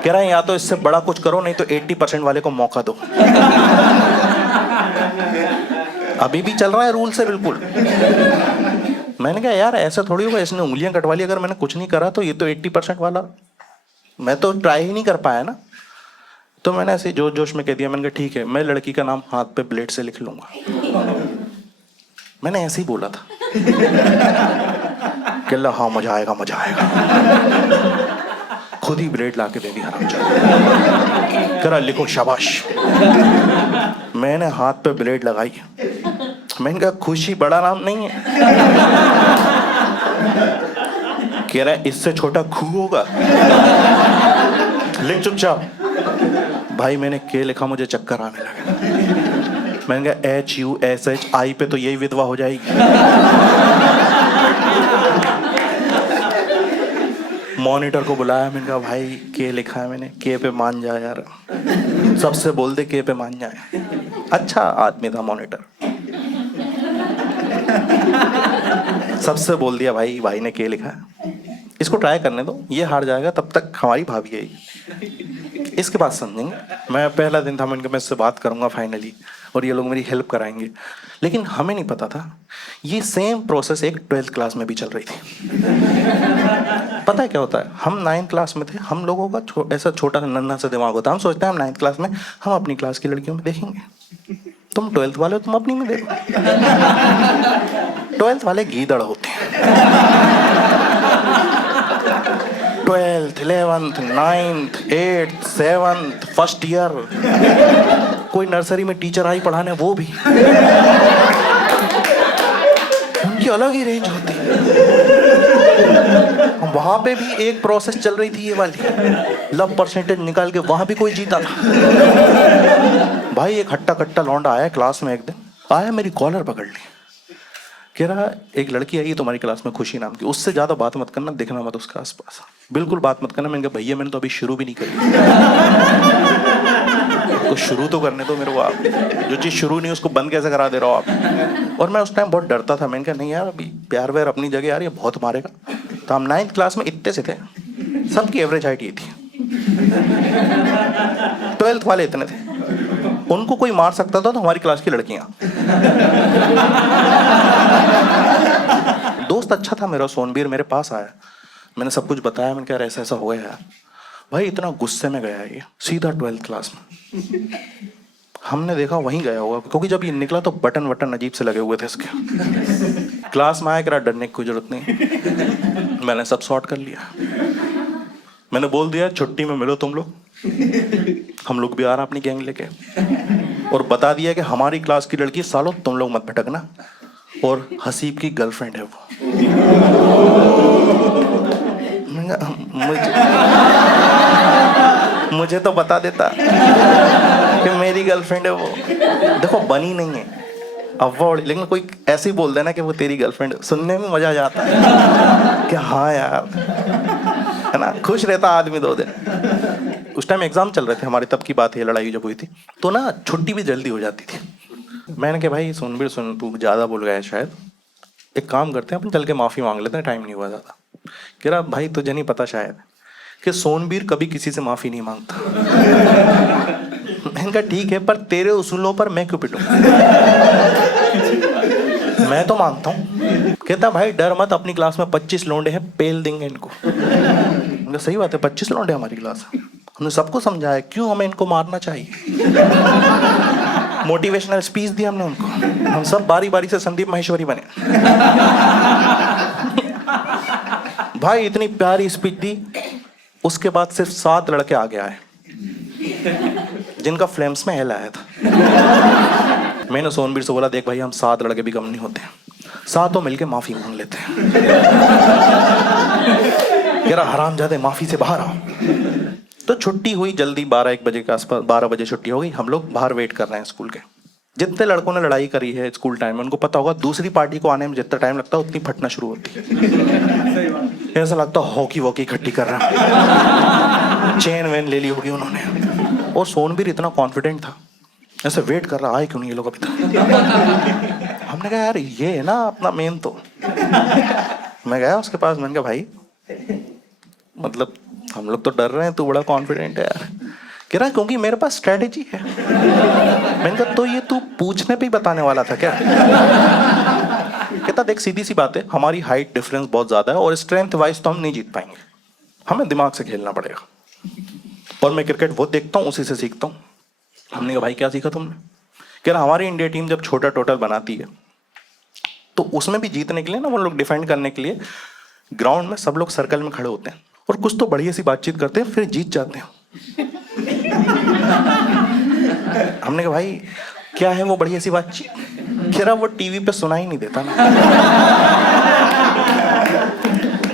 कह रहा है या तो इससे बड़ा कुछ करो, नहीं तो 80% वाले को मौका दो। अभी भी चल रहा है रूल से बिल्कुल। मैंने कहा यार ऐसा थोड़ी होगा, इसने उंगलियां कटवा ली, अगर मैंने कुछ नहीं करा तो ये तो 80% वाला, मैं तो ट्राई ही नहीं कर पाया ना। तो मैंने ऐसे जोश जोश में कह दिया, मैंने कहा ठीक है मैं लड़की का नाम हाथ पे ब्लेड से लिख लूंगा। मैंने ऐसे ही बोला था। कहला हाँ मजा आएगा मजा आएगा। खुद ही ब्लेड ला के दे दिया। करा लिखो शाबाश। मैंने हाथ पे ब्लेड लगाई। मैंने कहा खुशी बड़ा नाम नहीं है। कह रहा है इससे छोटा खू होगा, लिख चुपचाप। भाई मैंने के लिखा, मुझे चक्कर आने लगा। मैंने कहा HUSHI पे तो यही विधवा हो जाएगी। मॉनिटर को बुलाया, मैंने कहा भाई के लिखा है मैंने, के पे मान जा यार, सबसे बोल दे के पे मान जाए। अच्छा आदमी था मॉनिटर, सबसे बोल दिया भाई भाई ने के लिखा है, इसको ट्राई करने दो, ये हार जाएगा तब तक हमारी भाभी आएगी, इसके बाद समझेंगे। मैं पहला दिन था, मैं इससे बात करूंगा फाइनली और ये लोग मेरी हेल्प कराएंगे। लेकिन हमें नहीं पता था ये सेम प्रोसेस एक 12th क्लास में भी चल रही थी। पता है क्या होता है, हम 9th क्लास में थे, हम लोगों का ऐसा छोटा नन्हा सा दिमाग होता है, हम सोचते हैं हम 9th क्लास में हम अपनी क्लास की लड़कियों में देखेंगे। तुम 12th वाले हो, तुम अपनी में देखो। 12th वाले गीदड़ होते हैं। 12th, 11th, 9th, 8th, 7th, first year, कोई नर्सरी में टीचर आई पढ़ाने, वो भी उनकी अलग ही रेंज होती है। वहां पे भी एक प्रोसेस चल रही थी ये वाली, लव परसेंटेज निकाल के वहां भी कोई जीता था। भाई एक हट्टा कट्टा लौंडा आया क्लास में, एक दिन आया मेरी कॉलर पकड़ ली, कह रहा एक लड़की आई है तुम्हारी क्लास में खुशी नाम की, उससे ज्यादा बात मत करना, देखना मत उसके आसपास, बिल्कुल बात मत करना। मैंने कहा भैया मैंने तो अभी शुरू भी नहीं करी। तो शुरू तो करने दो मेरे को आप, जो चीज शुरू नहीं उसको बंद कैसे करा दे रहा हो आप। और मैं उस टाइम बहुत डरता था, मैंने कहा नहीं यार अभी प्यार व्यार अपनी जगह यार, ये बहुत मारेगा। तो हम 9th क्लास में इतने से थे, सबकी एवरेज हाइट ये थी। 12th वाले इतने थे, उनको कोई मार सकता था तो हमारी क्लास की लड़कियां। दोस्त अच्छा था मेरा सोनबीर, मेरे पास आया, मैंने सब कुछ बताया, मैंने कहा ऐसा ऐसा हो गया यार। भाई इतना गुस्से में गया ये सीधा 12th क्लास में। हमने देखा वहीं गया होगा, क्योंकि जब ये निकला तो बटन वटन अजीब से लगे हुए थे इसके। क्लास में आया, करा डरने की कोई जरूरत नहीं, मैंने सब सॉर्ट कर लिया। मैंने बोल दिया छुट्टी में मिलो तुम लोग, हम लोग भी आ रहे अपनी गैंग लेके, और बता दिया कि हमारी क्लास की लड़की सालों तुम लोग मत भटकना, और हसीब की गर्लफ्रेंड है वो। मुझे तो बता देता कि मेरी गर्लफ्रेंड है वो। देखो बनी नहीं है अव्वा, लेकिन कोई ऐसे ही बोल देना कि वो तेरी गर्लफ्रेंड, सुनने में मजा आ जाता है कि हाँ यार, है ना, खुश रहता आदमी 2 दिन। उस टाइम एग्जाम चल रहे थे हमारे, तब की बात है, लड़ाई जब हुई थी तो ना छुट्टी भी जल्दी हो जाती थी। मैंने कहा भाई सोनबीर सुन, तू ज़्यादा बोल गया है शायद, एक काम करते हैं अपन चल के माफ़ी मांग लेते हैं, टाइम नहीं हुआ ज़्यादा। कह रहा भाई तुझे नहीं पता शायद कि सोनबीर कभी किसी से माफ़ी नहीं मांगता। मैंने कहा ठीक है, पर तेरे उसूलों पर मैं क्यों पिटूं? मैं तो मांगता हूँ। कहता भाई डर मत, अपनी क्लास में 25 लौंडे हैं, पेल देंगे इनको। मैंने सही बात है, 25 लौंडे हमारी क्लास है, हमने सबको समझाया क्यों हमें इनको मारना चाहिए। मोटिवेशनल स्पीच दी हमने उनको, हम सब बारी बारी से संदीप माहेश्वरी बने। भाई इतनी प्यारी स्पीच दी, उसके बाद सिर्फ 7 लड़के आगे आए जिनका फ्लेम्स में हेल आया था। मैंने सोनबीर से बोला देख भाई हम 7 लड़के भी कम नहीं होते, 7 मिलके माफी मांग लेते हैं। कह रहा हरामजादे माफी से बाहर आओ। तो छुट्टी हुई जल्दी, 12-1 बजे के आसपास, 12 बजे छुट्टी हो गई। हम लोग बाहर वेट कर रहे हैं स्कूल के। जितने लड़कों ने लड़ाई करी है स्कूल टाइम में, उनको पता होगा दूसरी पार्टी को आने में जितना टाइम लगता है उतनी फटना शुरू होती है। ऐसा लगता है हॉकी वॉकी इकट्ठी कर रहा है, चेन वेन ले ली होगी उन्होंने। और सोनबीर इतना कॉन्फिडेंट था, ऐसे वेट कर रहा, आए क्यों नहीं ये लोग अभी तक। हमने कहा यार ये है ना अपना मेन। तो मैं गया उसके पास, मैंने कहा भाई मतलब हम लोग तो डर रहे हैं, तू बड़ा कॉन्फिडेंट है यार। कह रहा क्योंकि मेरे पास स्ट्रेटेजी है। मैंने कहा तो ये तू पूछने पे ही बताने वाला था क्या? कहता देख सीधी सी बात है, हमारी हाइट डिफरेंस बहुत ज्यादा है और स्ट्रेंथ वाइज तो हम नहीं जीत पाएंगे, हमें दिमाग से खेलना पड़ेगा। और मैं क्रिकेट वो देखता हूँ, उसी से सीखता हूँ। हमने कहा भाई क्या सीखा तुमने? कह रहा हमारी इंडिया टीम जब छोटा टोटल बनाती है तो उसमें भी जीतने के लिए ना, वो लोग डिफेंड करने के लिए ग्राउंड में सब लोग सर्कल में खड़े होते हैं और कुछ तो बढ़िया सी बातचीत करते हैं, फिर जीत जाते हैं। हमने कहा भाई क्या है वो बढ़िया सी बातचीत? कह रहा वो टीवी पे सुनाई नहीं देता ना।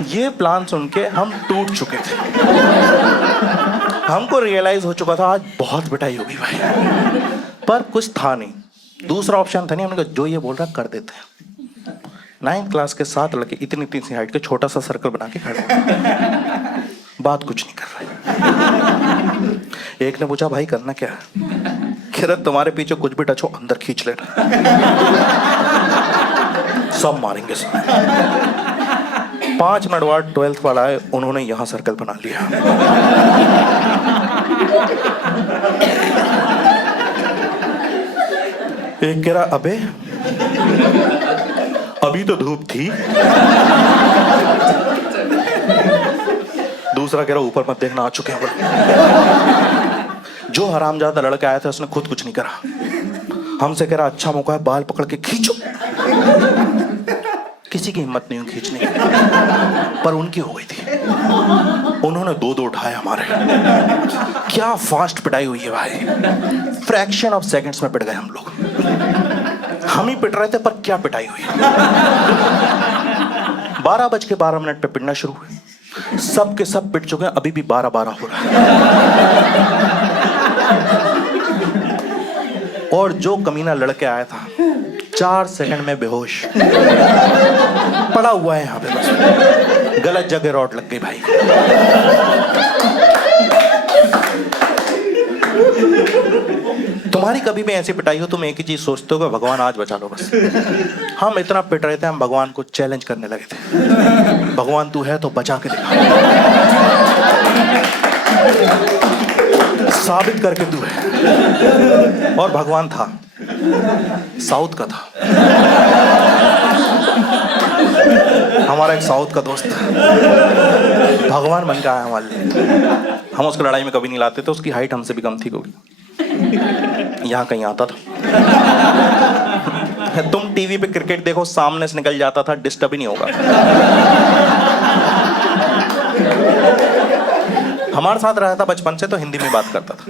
ये प्लान सुन के हम टूट चुके थे। हमको रियलाइज हो चुका था आज बहुत पिटाई होगी भाई, पर कुछ था नहीं, दूसरा ऑप्शन था नहीं। हमने कहा जो ये बोल रहा कर देते हैं। 9th क्लास के 7 लड़के इतनी इतनी सी हाइट के छोटा सा सर्कल बना के खड़े हैं, बात कुछ नहीं कर रहे। एक ने पूछा भाई करना क्या है? कह रहा तुम्हारे पीछे कुछ भी टच हो अंदर खींच लेना, सब मारेंगे सब। 5 मिनट बाद 12th वाला आए, उन्होंने यहां सर्कल बना लिया। एक कह रहा अबे अभी तो धूप थी। दूसरा कह रहा ऊपर मत देखना आ चुके हैं। जो हरामजादा लड़का आया था उसने खुद कुछ नहीं करा, हमसे कह रहा अच्छा मौका है बाल पकड़ के खींचो। किसी की हिम्मत नहीं हुई खींचने की, पर उनकी हो गई थी। उन्होंने 2-2 उठाए हमारे। क्या फास्ट पिटाई हुई है भाई, फ्रैक्शन ऑफ सेकंड्स में पिट गए हम लोग। हम ही पिट रहे थे पर क्या पिटाई हुई। 12:12 पे पिटना शुरू हुए, सब के सब पिट चुके हैं, अभी भी 12-12 हो रहा है। और जो कमीना लड़के आया था 4 सेकंड में बेहोश पड़ा हुआ है यहाँ पे, बस गलत जगह रॉड लग गई भाई। तुम्हारी कभी भी ऐसी पिटाई हो, तुम एक ही चीज सोचते हो कि भगवान आज बचा लो बस। हम इतना पिट रहे थे, हम भगवान को चैलेंज करने लगे थे, भगवान तू है तो बचा के दिखा, साबित करके तू है। और भगवान था, साउथ का था, हमारा एक साउथ का दोस्त भगवान बन के आया हमारे लिए। हम उसको लड़ाई में कभी नहीं लाते थे, उसकी हाइट हमसे भी कम थी, क्योंकि यहाँ कहीं आता था। तुम टीवी पे क्रिकेट देखो, सामने से निकल जाता था, डिस्टर्ब ही नहीं होगा। हमारे साथ रहा था बचपन से, तो हिंदी में बात करता था,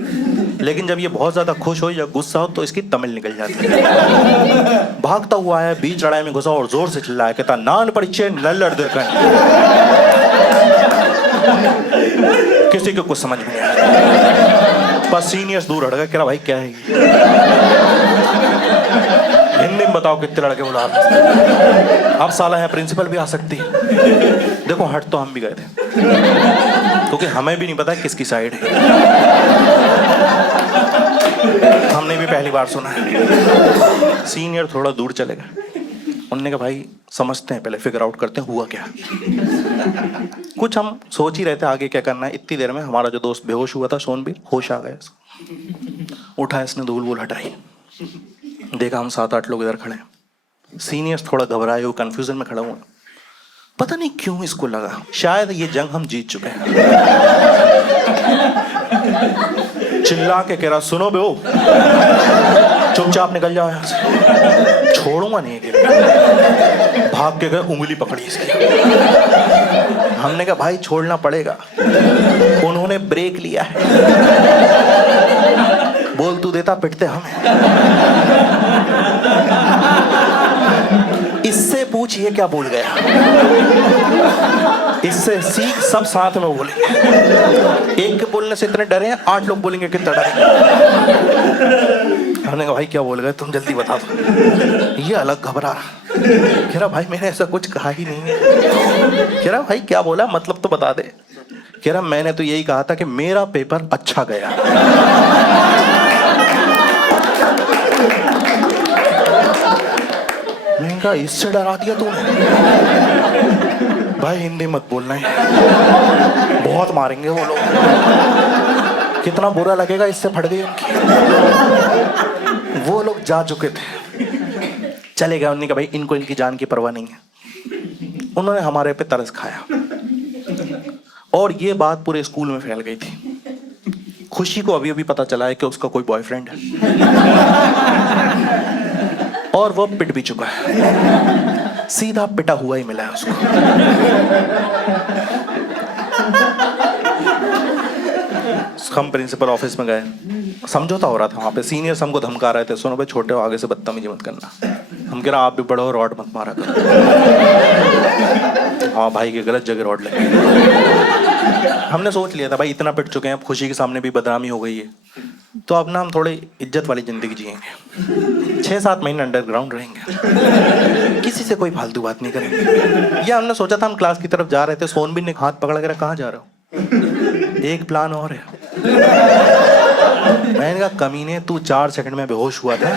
लेकिन जब ये बहुत ज्यादा खुश हो या गुस्सा हो तो इसकी तमिल निकल जाती है। भागता हुआ है, बीच लड़ाई में घुसा और जोर से चिल्लाया, कहता नान परिचय लड़ दे। किसी को कुछ समझ में नहीं आया, बस सीनियर्स दूर हट गए। कह रहा भाई क्या है हिंदी में बताओ कितने लड़के बुला रहे। अब साला है प्रिंसिपल भी आ सकती है। देखो हट तो हम भी गए थे, क्योंकि हमें भी नहीं पता किसकी साइड है, हमने भी पहली बार सुना है। सीनियर थोड़ा दूर चले गए, उन्होंने कहा भाई समझते हैं, पहले फिगर आउट करते हैं हुआ क्या। कुछ हम सोच ही रहे थे आगे क्या करना है, इतनी देर में हमारा जो दोस्त बेहोश हुआ था सोनबीर, होश आ गया इसको। उठा, इसने धूल वूल हटाई, देखा हम 7-8 लोग इधर खड़े हैं। सीनियर्स थोड़ा घबराए हुए कंफ्यूजन में खड़ा हुआ, पता नहीं क्यों इसको लगा शायद ये जंग हम जीत चुके हैं। चिल्ला के कह रहा सुनो बे, चुपचाप निकल जाओ यहाँ से, छोड़ूंगा नहीं कि। भाग के गए, उंगली पकड़ी इसकी। हमने कहा भाई छोड़ना पड़ेगा। उन्होंने ब्रेक लिया है, बोल तू देता पिटते हमें। इससे पूछ ये क्या बोल गया, इससे सीख, सब साथ में बोलेंगे। एक के बोलने से इतने डरे हैं, 8 लोग बोलेंगे कितना डरे। हमने कहा भाई क्या बोल गए तुम, जल्दी बता दो। ये अलग घबरा रहा, कह रहा भाई मैंने ऐसा कुछ कहा ही नहीं है। कह रहा भाई क्या बोला, मतलब तो बता दे। कह रहा मैंने तो यही कहा था कि मेरा पेपर अच्छा गया। मैंने कहा इससे डरा दिया तूने। भाई हिंदी मत बोलना है, बहुत मारेंगे वो लोग, कितना बुरा लगेगा, इससे फट गई उनकी। वो लोग जा चुके थे, चले गए। उन्होंने कहा भाई इनको इनकी जान की परवाह नहीं है। उन्होंने हमारे पे तरस खाया और ये बात पूरे स्कूल में फैल गई थी। खुशी को अभी अभी पता चला है कि उसका कोई बॉयफ्रेंड है और वो पिट भी चुका है, सीधा पिटा हुआ ही मिला है उसको। हम प्रिंसिपल ऑफिस में गए, समझौता हो रहा था वहां पे। सीनियर्स हमको धमका रहे थे, सुनो भाई छोटे हो, आगे से बदतमीजी मत करना। हम कह रहा आप भी बड़े हो, रॉड मत मारा करो। हाँ भाई के गलत जगह रॉड लगे। हमने सोच लिया था भाई इतना पिट चुके हैं, अब खुशी के सामने भी बदनामी हो गई है, तो अब ना हम थोड़ी इज्जत वाली जिंदगी जिएंगे। 6-7 महीने अंडरग्राउंड रहेंगे, किसी से कोई फालतू बात नहीं करेंगे। या हमने सोचा था, हम क्लास की तरफ जा रहे थे, सोनबीर ने हाथ पकड़ कर कहाँ जा रहे हो, एक प्लान और है। मैंने कहा कमीने तू 4 सेकंड में बेहोश हुआ था,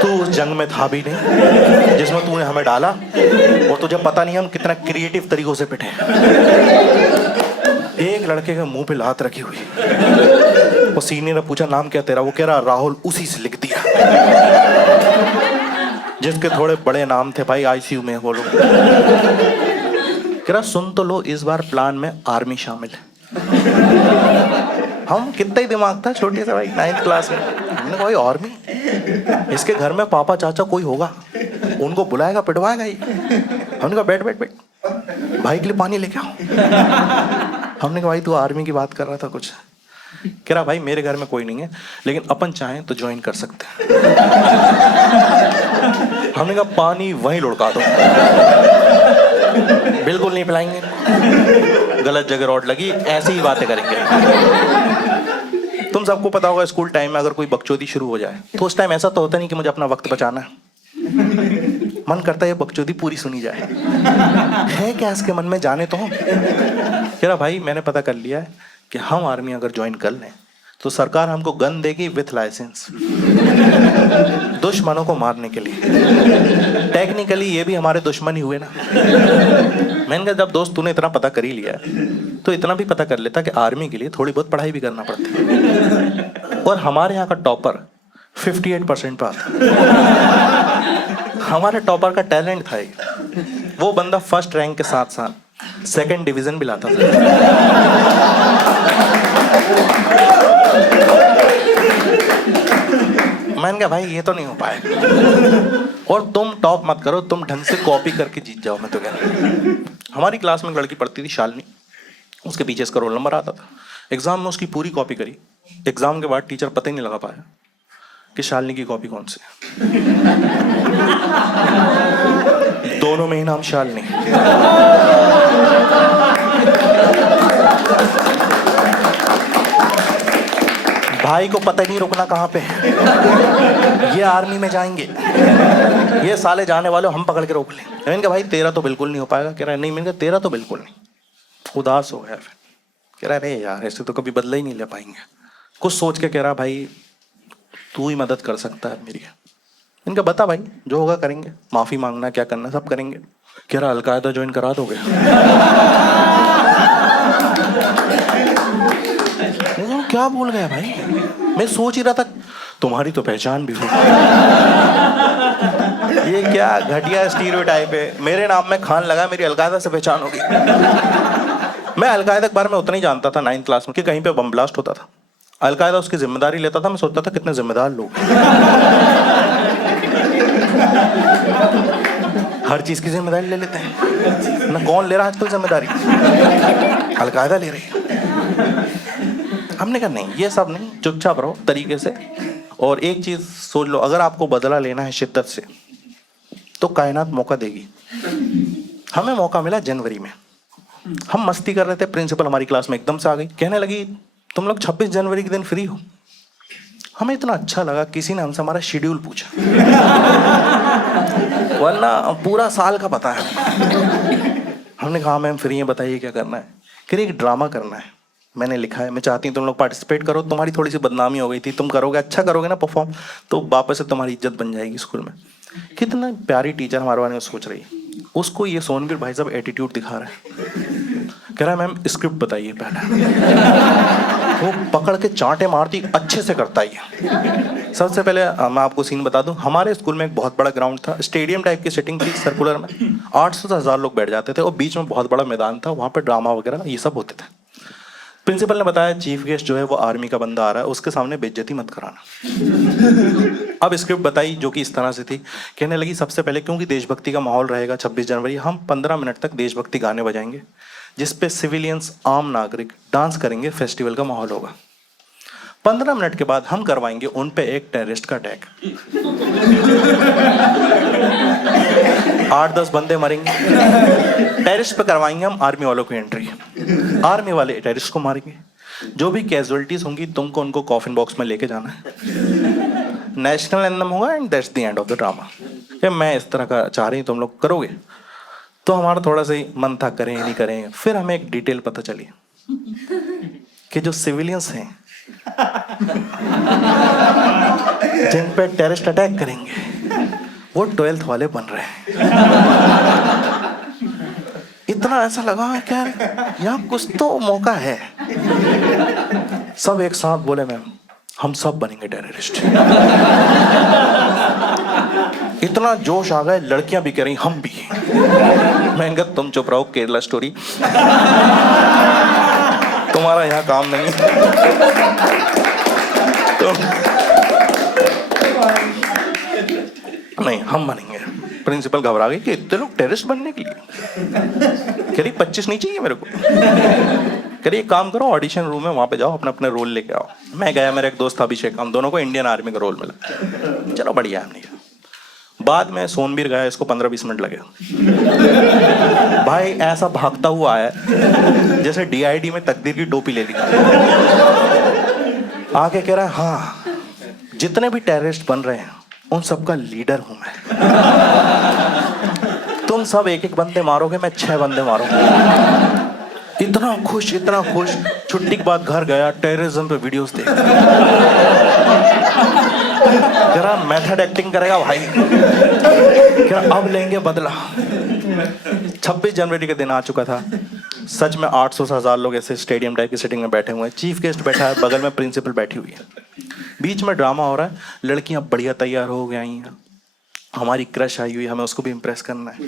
तू उस जंग में था भी नहीं जिसमें तूने हमें डाला, और तुझे पता नहीं हम कितना क्रिएटिव तरीकों से पिटे। एक लड़के के मुंह पे लात रखी हुई, वो सीनियर ने पूछा नाम क्या तेरा, वो कह रहा राहुल, उसी से लिख दिया जिसके थोड़े बड़े नाम थे भाई, आईसीयू में वो लोग। कह रहा सुन तो लो, इस बार प्लान में आर्मी शामिल है। हम कितना ही दिमाग था छोटे से भाई, 9th क्लास में। हमने कहा भाई आर्मी, इसके घर में पापा चाचा कोई होगा, उनको बुलाएगा पिटवाएगा ही। हमने कहा बैठ बैठ बैठ, भाई के लिए पानी लेके आओ। हमने कहा भाई तू आर्मी की बात कर रहा था कुछ। कह रहा भाई मेरे घर में कोई नहीं है, लेकिन अपन चाहें तो ज्वाइन कर सकते हैं। हमने कहा पानी वहीं लुढ़का दो, बिल्कुल नहीं पिलाएंगे, गलत जगह रॉड लगी, ऐसी ही बातें करेंगे। तुम सबको पता होगा स्कूल टाइम में अगर कोई बकचोदी शुरू हो जाए तो उस टाइम ऐसा तो होता नहीं कि मुझे अपना वक्त बचाना है, मन करता है ये बकचोदी पूरी सुनी जाए। है क्या इसके मन में, जाने तो। कह रहा भाई मैंने पता कर लिया है कि हम आर्मी अगर ज्वाइन कर लें तो सरकार हमको गन देगी विथ लाइसेंस, दुश्मनों को मारने के लिए। टेक्निकली ये भी हमारे दुश्मन ही हुए ना। मैंने कहा जब दोस्त तूने इतना पता कर ही लिया तो इतना भी पता कर लेता कि आर्मी के लिए थोड़ी बहुत पढ़ाई भी करना पड़ती है। और हमारे यहाँ का टॉपर 58% पे आता। हमारे टॉपर का टैलेंट था ही। वो बंदा फर्स्ट रैंक के साथ साथ 2nd डिवीजन भी लाता था। मैंने कहा भाई ये तो नहीं हो पाएगा, और तुम टॉप मत करो, तुम ढंग से कॉपी करके जीत जाओ। मैं तो कह रहा, हमारी क्लास में एक लड़की पढ़ती थी शालिनी, उसके पीछे इसका रोल नंबर आता था। एग्जाम में उसकी पूरी कॉपी करी, एग्जाम के बाद टीचर पता ही नहीं लगा पाया कि शालिनी की कॉपी कौन सी है। दोनों में ही नाम शालिनी। भाई भाई को पता ही नहीं रुकना कहाँ पे है। ये आर्मी में जाएंगे, ये साले जाने वाले हम पकड़ के रोक लें। मैंने कहा भाई तेरा तो बिल्कुल नहीं हो पाएगा। कह रहा है नहीं। मैंने कहा तेरा तो बिल्कुल नहीं। उदास हो गया फिर। कह रहा अरे यार ऐसे तो कभी बदला ही नहीं ले पाएंगे। कुछ सोच के कह रहा भाई तू ही मदद कर सकता है मेरी। इनका बता भाई जो होगा करेंगे, माफी मांगना क्या करना सब करेंगे। कह रहा अलकायदा ज्वाइन करा दोगे? क्या बोल गया भाई? मैं सोच ही रहा था तुम्हारी तो पहचान भी हो। ये क्या घटिया स्टीरियोटाइप है। मेरे नाम में खान लगा, मेरी अलकायदा से पहचान होगी। मैं अलकायदा के बारे में उतना ही जानता था 9th क्लास में कि कहीं पे बम ब्लास्ट होता था, अलकायदा उसकी जिम्मेदारी लेता था। मैं सोचता था कितने जिम्मेदार लोग, हर चीज की जिम्मेदारी ले लेते हैं ना। कौन ले रहा है आजकल जिम्मेदारी? अलकायदा ले रही है। हमने कहा नहीं ये सब नहीं, चुपचाप रहो तरीके से। और एक चीज सोच लो, अगर आपको बदला लेना है शिद्दत से तो कायनात मौका देगी। हमें मौका मिला जनवरी में, हम मस्ती कर रहे थे, प्रिंसिपल हमारी क्लास में एकदम से आ गई, कहने लगी तुम लोग 26 जनवरी के दिन फ्री हो। हमें इतना अच्छा लगा, किसी ने हमसे हमारा शेड्यूल पूछा, वरना पूरा साल का पता है। हमने कहा मैम फ्री है, बताइए क्या करना है। फिर एक ड्रामा करना है, मैंने लिखा है, मैं चाहती हूँ तुम लोग पार्टिसिपेट करो। तुम्हारी थोड़ी सी बदनामी हो गई थी, तुम करोगे, अच्छा करोगे ना परफॉर्म, तो वापस से तुम्हारी इज्जत बन जाएगी स्कूल में। कितना प्यारी टीचर हमारे बारे में सोच रही है। उसको ये सोनवीर भाई साहब एटीट्यूड दिखा रहा है, कह रहा है मैम स्क्रिप्ट बताइए पहले। वो पकड़ के चांटे मारती, अच्छे से करता ही है। सबसे पहले मैं आपको सीन बता दूं, हमारे स्कूल में एक बहुत बड़ा ग्राउंड था, स्टेडियम टाइप की सेटिंग थी सर्कुलर में, 800 से 1000 लोग बैठ जाते थे और बीच में बहुत बड़ा मैदान था, वहाँ पर ड्रामा वगैरह ये सब होते थे। प्रिंसिपल ने बताया चीफ गेस्ट जो है वो आर्मी का बंदा आ रहा है, उसके सामने बेइज्जती मत कराना। अब स्क्रिप्ट बताई जो कि इस तरह से थी, कहने लगी सबसे पहले क्योंकि देशभक्ति का माहौल रहेगा 26 जनवरी, हम 15 मिनट तक देशभक्ति गाने बजाएंगे जिसपे सिविलियंस आम नागरिक डांस करेंगे, फेस्टिवल का माहौल होगा। 15 मिनट के बाद हम करवाएंगे उन पे एक टेररिस्ट का अटैक। 8-10 बंदे मरेंगे, टेररिस्ट पे करवाएंगे हम आर्मी वालों की एंट्री, आर्मी वाले टेररिस्ट को मारेंगे, जो भी कैजुअलिटीज होंगी तुमको उनको कॉफिन बॉक्स में लेके जाना है, नेशनल एंथम होगा and that's the end of the drama. मैं इस तरह का चाह रही हूँ, तुम लोग करोगे? तो हमारा थोड़ा सा ही मन था करें नहीं करें। फिर हमें एक डिटेल पता चली कि जो सिविलियंस हैं जिन पे टेररिस्ट अटैक करेंगे वो 12th वाले बन रहे हैं। इतना ऐसा लगा क्या यहाँ कुछ तो मौका है। सब एक साथ बोले मैम हम सब बनेंगे टेररिस्ट। इतना जोश आ गया, लड़कियां भी कह रही हम भी। मैं कहा तुम चुप रहो, केरला स्टोरी तुम्हारा यहाँ काम नहीं। नहीं हम बनेंगे। प्रिंसिपल घबरा गई कि इतने लोग टेररिस्ट बनने के लिए। कह रही 25 नहीं चाहिए मेरे को। कह रही एक काम करो, ऑडिशन रूम में वहां पे जाओ, अपने अपने रोल लेके आओ। मैं गया, मेरा एक दोस्त था अभिषेक, हम दोनों को इंडियन आर्मी का रोल मिला। चलो बढ़िया है। बाद में सोनबीर गया, इसको 15-20 मिनट लगे। भाई ऐसा भागता हुआ आया जैसे DID में तकदीर की टोपी ले ली। आके कह रहा है हाँ जितने भी टेररिस्ट बन रहे हैं उन सबका लीडर हूं मैं। तुम सब एक एक बंदे मारोगे, मैं 6 बंदे मारूंगा। इतना खुश इतना खुश। छुट्टी के बाद घर गया, टेररिज्म पे वीडियोस देख करा, मेथड एक्टिंग करेगा भाई। क्या अब लेंगे बदला। 26 जनवरी के दिन आ चुका था। सच में 800 से 1000 लोग ऐसे स्टेडियम टाइप की सेटिंग में बैठे हुए हैं। चीफ गेस्ट बैठा है, बगल में प्रिंसिपल बैठी हुई है, बीच में ड्रामा हो रहा है। लड़कियां बढ़िया तैयार हो गई हैं, हमारी क्रश आई हुई, हमें उसको भी इम्प्रेस करना है।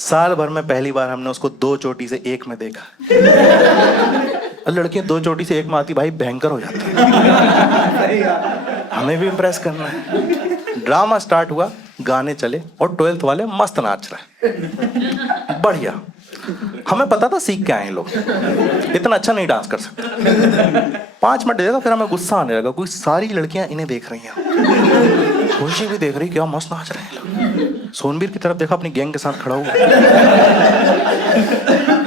साल भर में पहली बार हमने उसको 2 चोटी से 1 में देखा। लड़कियां 2 चोटी से 1 में आती भाई भयंकर हो जाती है। हमें भी इम्प्रेस करना है। ड्रामा स्टार्ट हुआ, गाने चले और 12th वाले मस्त नाच रहे, बढ़िया। हमें पता था सीख के आए लोग, इतना अच्छा नहीं डांस कर सकते। 5 मिनट देखा, फिर हमें गुस्सा आने लगा, कोई सारी लड़कियां इन्हें देख रही हैं, खुशी भी देख रही, क्या मस्त नाच रहे हैं लोग। सोनबीर की तरफ देखा, अपनी गैंग के साथ खड़ा हुआ,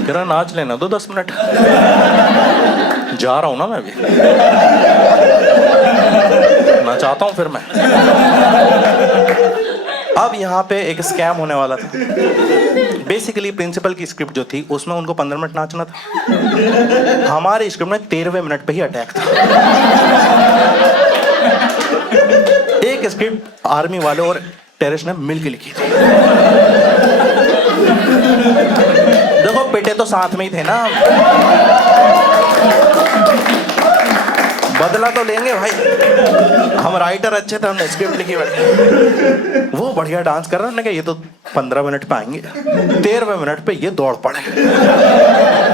कह रहा नाच लेना दो 10 मिनट, जा रहा हूं ना मैं भी, नचाता हूं फिर मैं। अब यहाँ पे एक स्कैम होने वाला था। बेसिकली प्रिंसिपल की स्क्रिप्ट जो थी उसमें उनको 15 मिनट नाचना था, हमारे स्क्रिप्ट में 13वें मिनट पे ही अटैक था। एक स्क्रिप्ट आर्मी वाले और टेररिस्ट ने मिलकर लिखी थी। देखो पिटे तो साथ में ही थे ना, बदला तो लेंगे भाई, हम राइटर अच्छे थे, हमने स्क्रिप्ट लिखी बैठे। वो बढ़िया डांस कर रहे हैं, ये तो 15 मिनट पे आएंगे, 13वें मिनट पे ये दौड़ पड़े,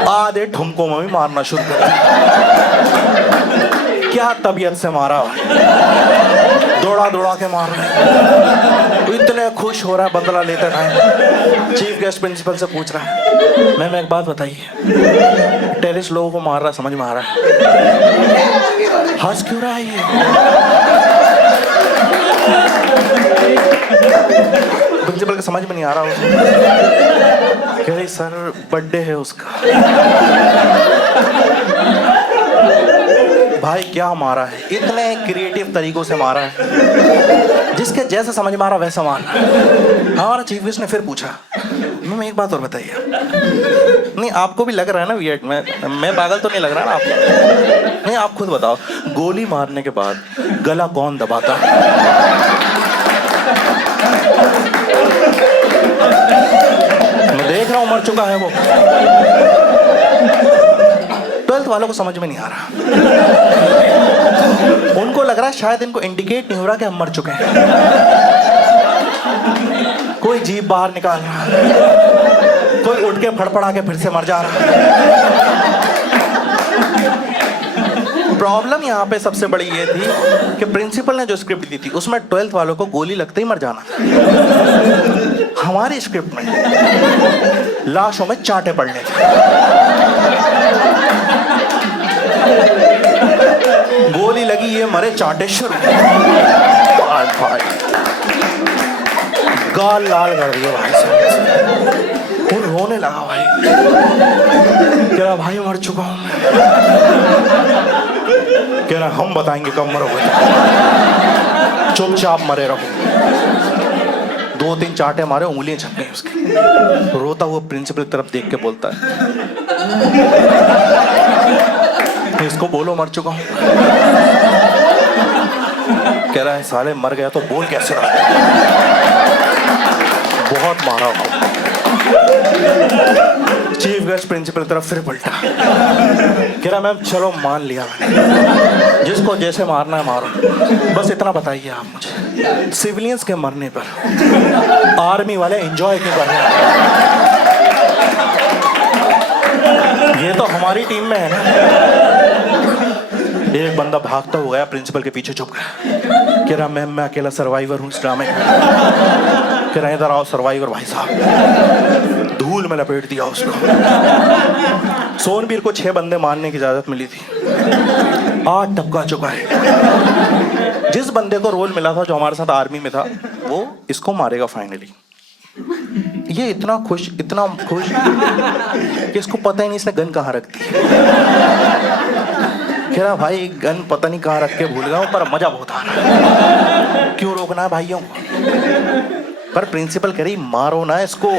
आधे ठुमकों में भी मारना शुरू कर दिया। क्या तबीयत से मारा, दौड़ा दौड़ा के मार रहे, इतने खुश हो रहा है बदला लेते टाइम। चीफ गेस्ट प्रिंसिपल से पूछ रहा है, मैम एक बात बताइए, टेररिस्ट लोगों को मार रहा समझ में आ रहा है, हंस क्यों रहा है ये? प्रिंसिपल को समझ में नहीं आ रहा उसे। कह रही सर बर्थडे है उसका। भाई क्या मारा है, इतने क्रिएटिव तरीकों से मारा है, जिसके जैसे समझ में आ रहा वैसा मारना। हमारा चीफ गेस्ट ने फिर पूछा, मैम एक बात और बताइए, नहीं आपको भी लग रहा है ना वियर्ड, मैं पागल तो नहीं लग रहा ना आपको? नहीं आप खुद बताओ, गोली मारने के बाद गला कौन दबाता? मैं देख रहा हूं मर चुका है वो। 12th वालों को समझ में नहीं आ रहा, उनको लग रहा है शायद इनको इंडिकेट नहीं हो रहा कि हम मर चुके हैं। कोई जीभ बाहर निकाल रहा है, कोई उठ के फड़फड़ा के फिर से मर जा रहा है। प्रॉब्लम यहाँ पे सबसे बड़ी ये थी कि प्रिंसिपल ने जो स्क्रिप्ट दी थी उसमें 12th वालों को गोली लगते ही मर जाना था। हमारी स्क्रिप्ट में लाशों में चांटे पड़ने थे। गोली लगी ये मरे, चांटे शुरू। गाल लाल कर दिया भाई साहब, वो रोने लगा भाई, कह रहा भाई मर चुका हूं मैं। कह रहा हम बताएंगे कब मरोगे, चुपचाप मरे रहो। 2-3 चांटे मारे, उंगलियां छप गई उसकी। रोता हुआ प्रिंसिपल की तरफ देख के बोलता है, इसको बोलो मर चुका हूं। कह रहा है साले मर गया तो बोल कैसे रहा, बहुत मारा हो। चीफ गेस्ट प्रिंसिपल की तरफ फिर पलटा, कह रहा मैम चलो मान लिया मैंने, जिसको जैसे मारना है मारो, बस इतना बताइए आप मुझे, सिविलियंस के मरने पर आर्मी वाले एंजॉय क्यों कर रहे हैं? ये तो हमारी टीम में है ना। एक बंदा भागता हुआ गया, प्रिंसिपल के पीछे छुप गया, कह रहा मैम मैं अकेला सर्वाइवर हूँ इस ड्रामे का। कह रहा इधर आओ सर्वाइवर भाई साहब, धूल में लपेट दिया उसको। सोनबीर को 6 बंदे मारने की इजाजत मिली थी, 8 टपका चुका है। जिस बंदे को रोल मिला था जो हमारे साथ आर्मी में था, वो इसको मारेगा फाइनली। ये इतना खुश कि इसको पता ही नहीं इसने गन कहाँ रख दी। कह रहा भाई गन पता नहीं कहाँ रख के भूल गया हूं, पर मजा बहुत आ रहा है, क्यों रोकना है भाइयों को? पर प्रिंसिपल कह रही मारो ना इसको,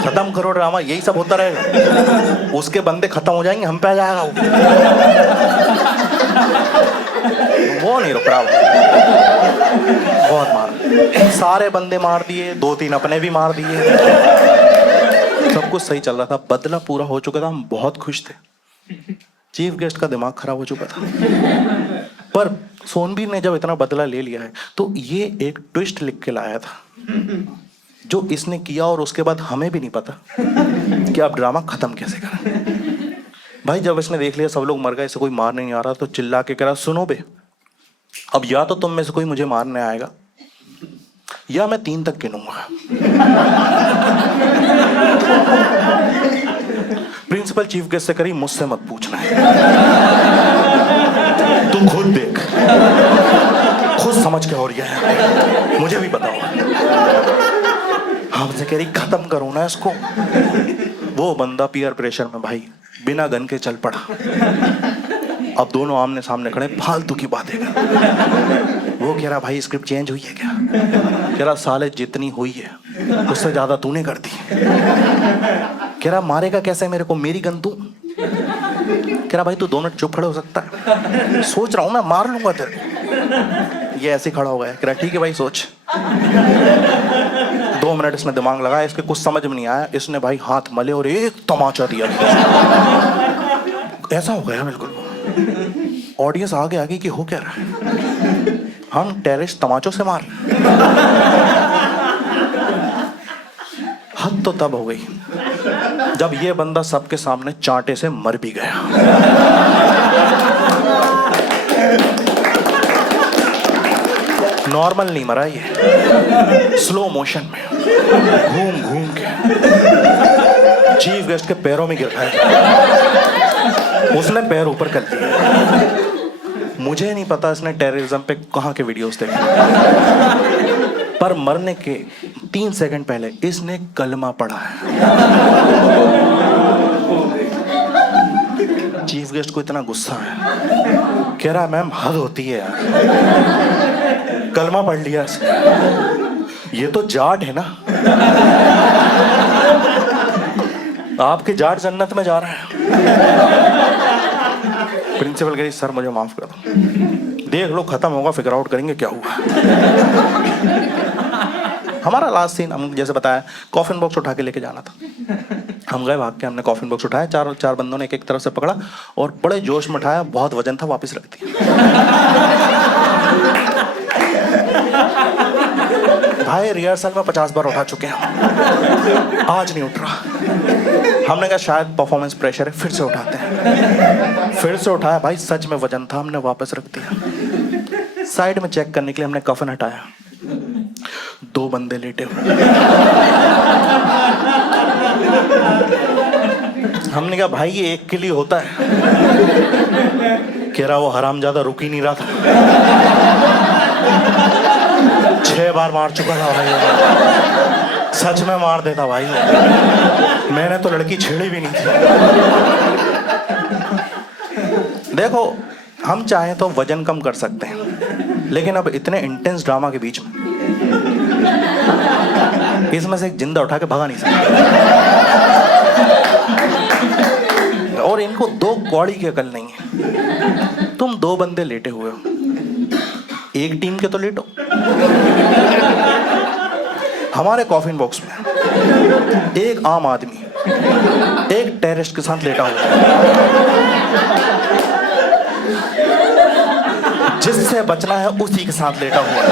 खत्म करो ड्रामा, यही सब होता रहेगा, उसके बंदे खत्म हो जाएंगे, हम पे आ जाएगा वो नहीं रुक रहा, बहुत मार, सारे बंदे मार दिए, 2-3 अपने भी मार दिए, सब कुछ सही चल रहा था, बदला पूरा हो चुका था, हम बहुत खुश थे। चीफ गेस्ट का दिमाग खराब हो चुका था। पर सोनबीर ने जब इतना बदला ले लिया है तो ये एक ट्विस्ट लिख के लाया था जो इसने किया, और उसके बाद हमें भी नहीं पता कि अब ड्रामा खत्म कैसे करें। भाई जब इसने देख लिया सब लोग मर गए, इसे कोई मारने नहीं आ रहा, तो चिल्ला के कह रहा सुनो बे, अब या तो तुम में से कोई मुझे मारने आएगा या मैं 3 तक गिनूंगा। प्रिंसिपल चीफ गेस्ट से करी मुझसे मत पूछना है, तू खुद देख, खुद समझ के हो रही है, मुझे भी बताओ। हमसे कह रही खत्म करो ना इसको, वो बंदा पीयर प्रेशर में भाई बिना गन के चल पड़ा। अब दोनों आमने सामने खड़े, फालतू की बातें कर। वो कह रहा भाई स्क्रिप्ट चेंज हुई है क्या? कह रहा साले जितनी हुई है उससे ज्यादा तूने कर दी। कह रहा मारेगा कैसे मेरे को, मेरी गन तू? कह रहा भाई तू 2 मिनट चुप खड़े हो सकता है? सोच रहा हूं मैं मार लूंगा तेरे को। ये ऐसे खड़ा हो गया। कह रहा ठीक है भाई सोच। 2 मिनट इसने दिमाग लगाया, इसके कुछ समझ में नहीं आया। इसने भाई हाथ मले और एक तमाचा दिया। ऐसा हो गया बिल्कुल। ऑडियंस आगे आ गई कि हो क्या रहा है, हम टेररिस्ट तमाचों से मार। हद तो तब हो गई जब ये बंदा सबके सामने चांटे से मर भी गया। नॉर्मल नहीं मरा, ये स्लो मोशन में घूम घूम के चीफ गेस्ट के पैरों में गिर गया। उसने पैर ऊपर कर दिए। मुझे नहीं पता इसने टेररिज्म पे कहाँ के वीडियोस देखे, पर मरने के 3 सेकंड पहले इसने कलमा पढ़ा है। चीफ गेस्ट को इतना गुस्सा है, कह रहा मैम हद होती है यार, कलमा पढ़ लिया इसने। ये तो जाट है ना, आपके जाट जन्नत में जा रहा है। प्रिंसिपल कह रही सर मुझे माफ कर दो, देख लो खत्म होगा फिगर आउट करेंगे क्या हुआ। हमारा लास्ट सीन, हम जैसे बताया कॉफिन बॉक्स उठा के लेके जाना था। हम गए भाग के, हमने कॉफिन बॉक्स उठाया, चार बंदों ने एक तरफ से पकड़ा और बड़े जोश में उठाया, बहुत वजन था, वापस रख दिया। भाई रिहर्सल में 50 बार उठा चुके हैं, आज नहीं उठ रहा। हमने कहा शायद परफॉर्मेंस प्रेशर है, फिर से उठाते हैं। फिर से उठाया, भाई सच में वजन था, हमने वापस रख दिया। साइड में चेक करने के लिए हमने कफन हटाया, 2 बंदे लेटे हुए। हमने कहा भाई ये एक के लिए होता है। कह रहा वो हरामजादा रुक ही नहीं रहा था, 6 बार मार चुका था भाई, सच में मार देता भाई, मैंने तो लड़की छेड़ी भी नहीं थी। देखो हम चाहें तो वजन कम कर सकते हैं, लेकिन अब इतने इंटेंस ड्रामा के बीच में इसमें से एक जिंदा उठा के भगा नहीं सकते। और इनको 2 कौड़ी की अकल नहीं है। तुम 2 बंदे लेटे हुए हो, एक टीम के तो लेटो। हमारे कॉफिन बॉक्स में एक आम आदमी एक टेररिस्ट के साथ लेटा हुआ, जिससे बचना है उसी के साथ लेटा हुआ।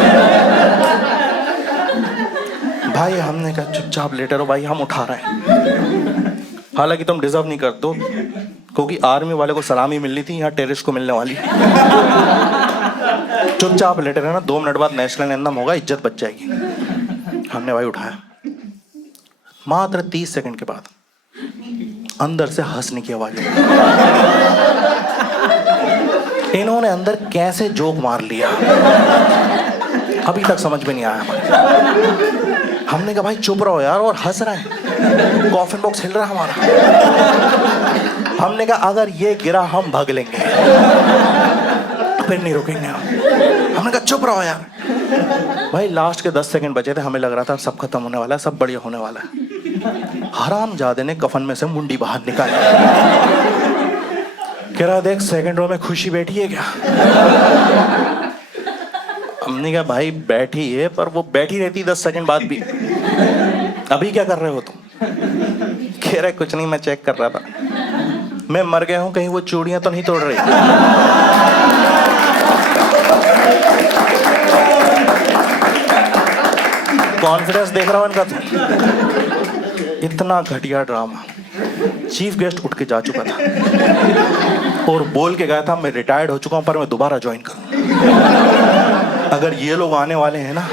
भाई हमने कहा चुपचाप लेटे रहो भाई, हम उठा रहे हैं। हालांकि तुम डिजर्व नहीं करते हो, क्योंकि आर्मी वाले को सलामी मिलनी थी, यहाँ टेररिस्ट को मिलने वाली। चुपचाप लेटे रहना, 2 मिनट बाद नेशनल एंथम होगा, इज्जत बच जाएगी। हमने भाई उठाया, मात्र 30 सेकंड के बाद अंदर से हंसने की आवाज आई। इन्होंने अंदर कैसे जोक मार लिया अभी तक समझ में नहीं आया हमें। हमने कहा भाई चुप रहो यार, और हंस रहा है, कॉफिन बॉक्स हिल रहा है हमारा। हमने कहा अगर ये गिरा हम भाग लेंगे, फिर नहीं रुकेंगे हम। हमने कहा चुप रहो यार। भाई लास्ट के 10 सेकंड बचे थे, हमें लग रहा था सब खत्म होने वाला है, सब बढ़िया होने वाला है। हरामजादे ने कफन में से मुंडी बाहर निकाली, कह रहा देख सेकंड रो में खुशी बैठी है क्या? हमने कहा भाई बैठी है, पर वो बैठी रहती 10 सेकंड बाद भी। अभी क्या कर रहे हो तुम? कह रहे कुछ नहीं, मैं चेक कर रहा था, मैं मर गया हूं, कहीं वो चूड़ियां तो नहीं तोड़ रही। कॉन्फिडेंस देख रहा हूं इनका तो। इतना घटिया ड्रामा। चीफ गेस्ट उठ के जा चुका था और बोल के गया था मैं रिटायर्ड हो चुका हूं, पर मैं दोबारा ज्वाइन करूं। अगर ये लोग आने वाले हैं ना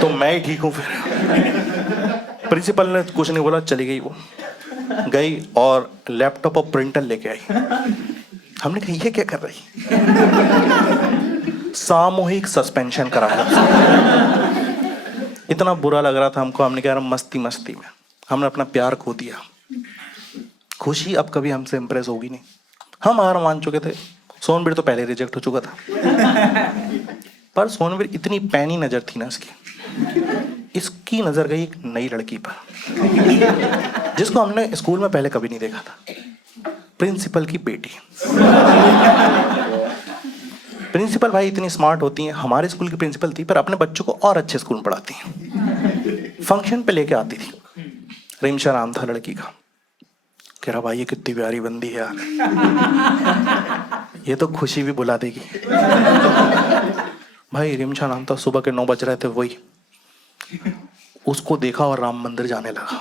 तो मैं ही ठीक हूं। फिर प्रिंसिपल ने कुछ नहीं बोला, चली गई। वो गई और लैपटॉप और प्रिंटर लेके आई। हमने कहा ये क्या कर रही? सामूहिक सस्पेंशन कराया। इतना बुरा लग रहा था हमको। हमने कहा मस्ती मस्ती में हमने अपना प्यार खो दिया। खुशी अब कभी हमसे इंप्रेस होगी नहीं, हम हार मान चुके थे। सोनबीर तो पहले रिजेक्ट हो चुका था, पर सोनबीर इतनी पैनी नजर थी ना इसकी नजर गई एक नई लड़की पर, जिसको हमने स्कूल में पहले कभी नहीं देखा था। प्रिंसिपल की बेटी। प्रिंसिपल भाई इतनी स्मार्ट होती हैं, हमारे स्कूल की प्रिंसिपल थी, पर अपने बच्चों को और अच्छे स्कूल में पढ़ाती हैं। फंक्शन पे लेके आती थी, रिमशा नाम था लड़की का। कह रहा भाई ये कितनी प्यारी बंदी है यार, ये तो खुशी भी बुला देगी। भाई रिमशा नाम था, सुबह के 9 बज रहे थे, वही उसको देखा और राम मंदिर जाने लगा।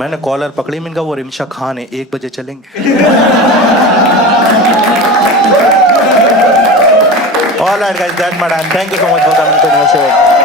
मैंने कॉलर पकड़ी, मैंने कहा वो रिमशा खान है, 1 बजे चलेंगे। All right guys, that's my time. Thank you so much for coming to my show.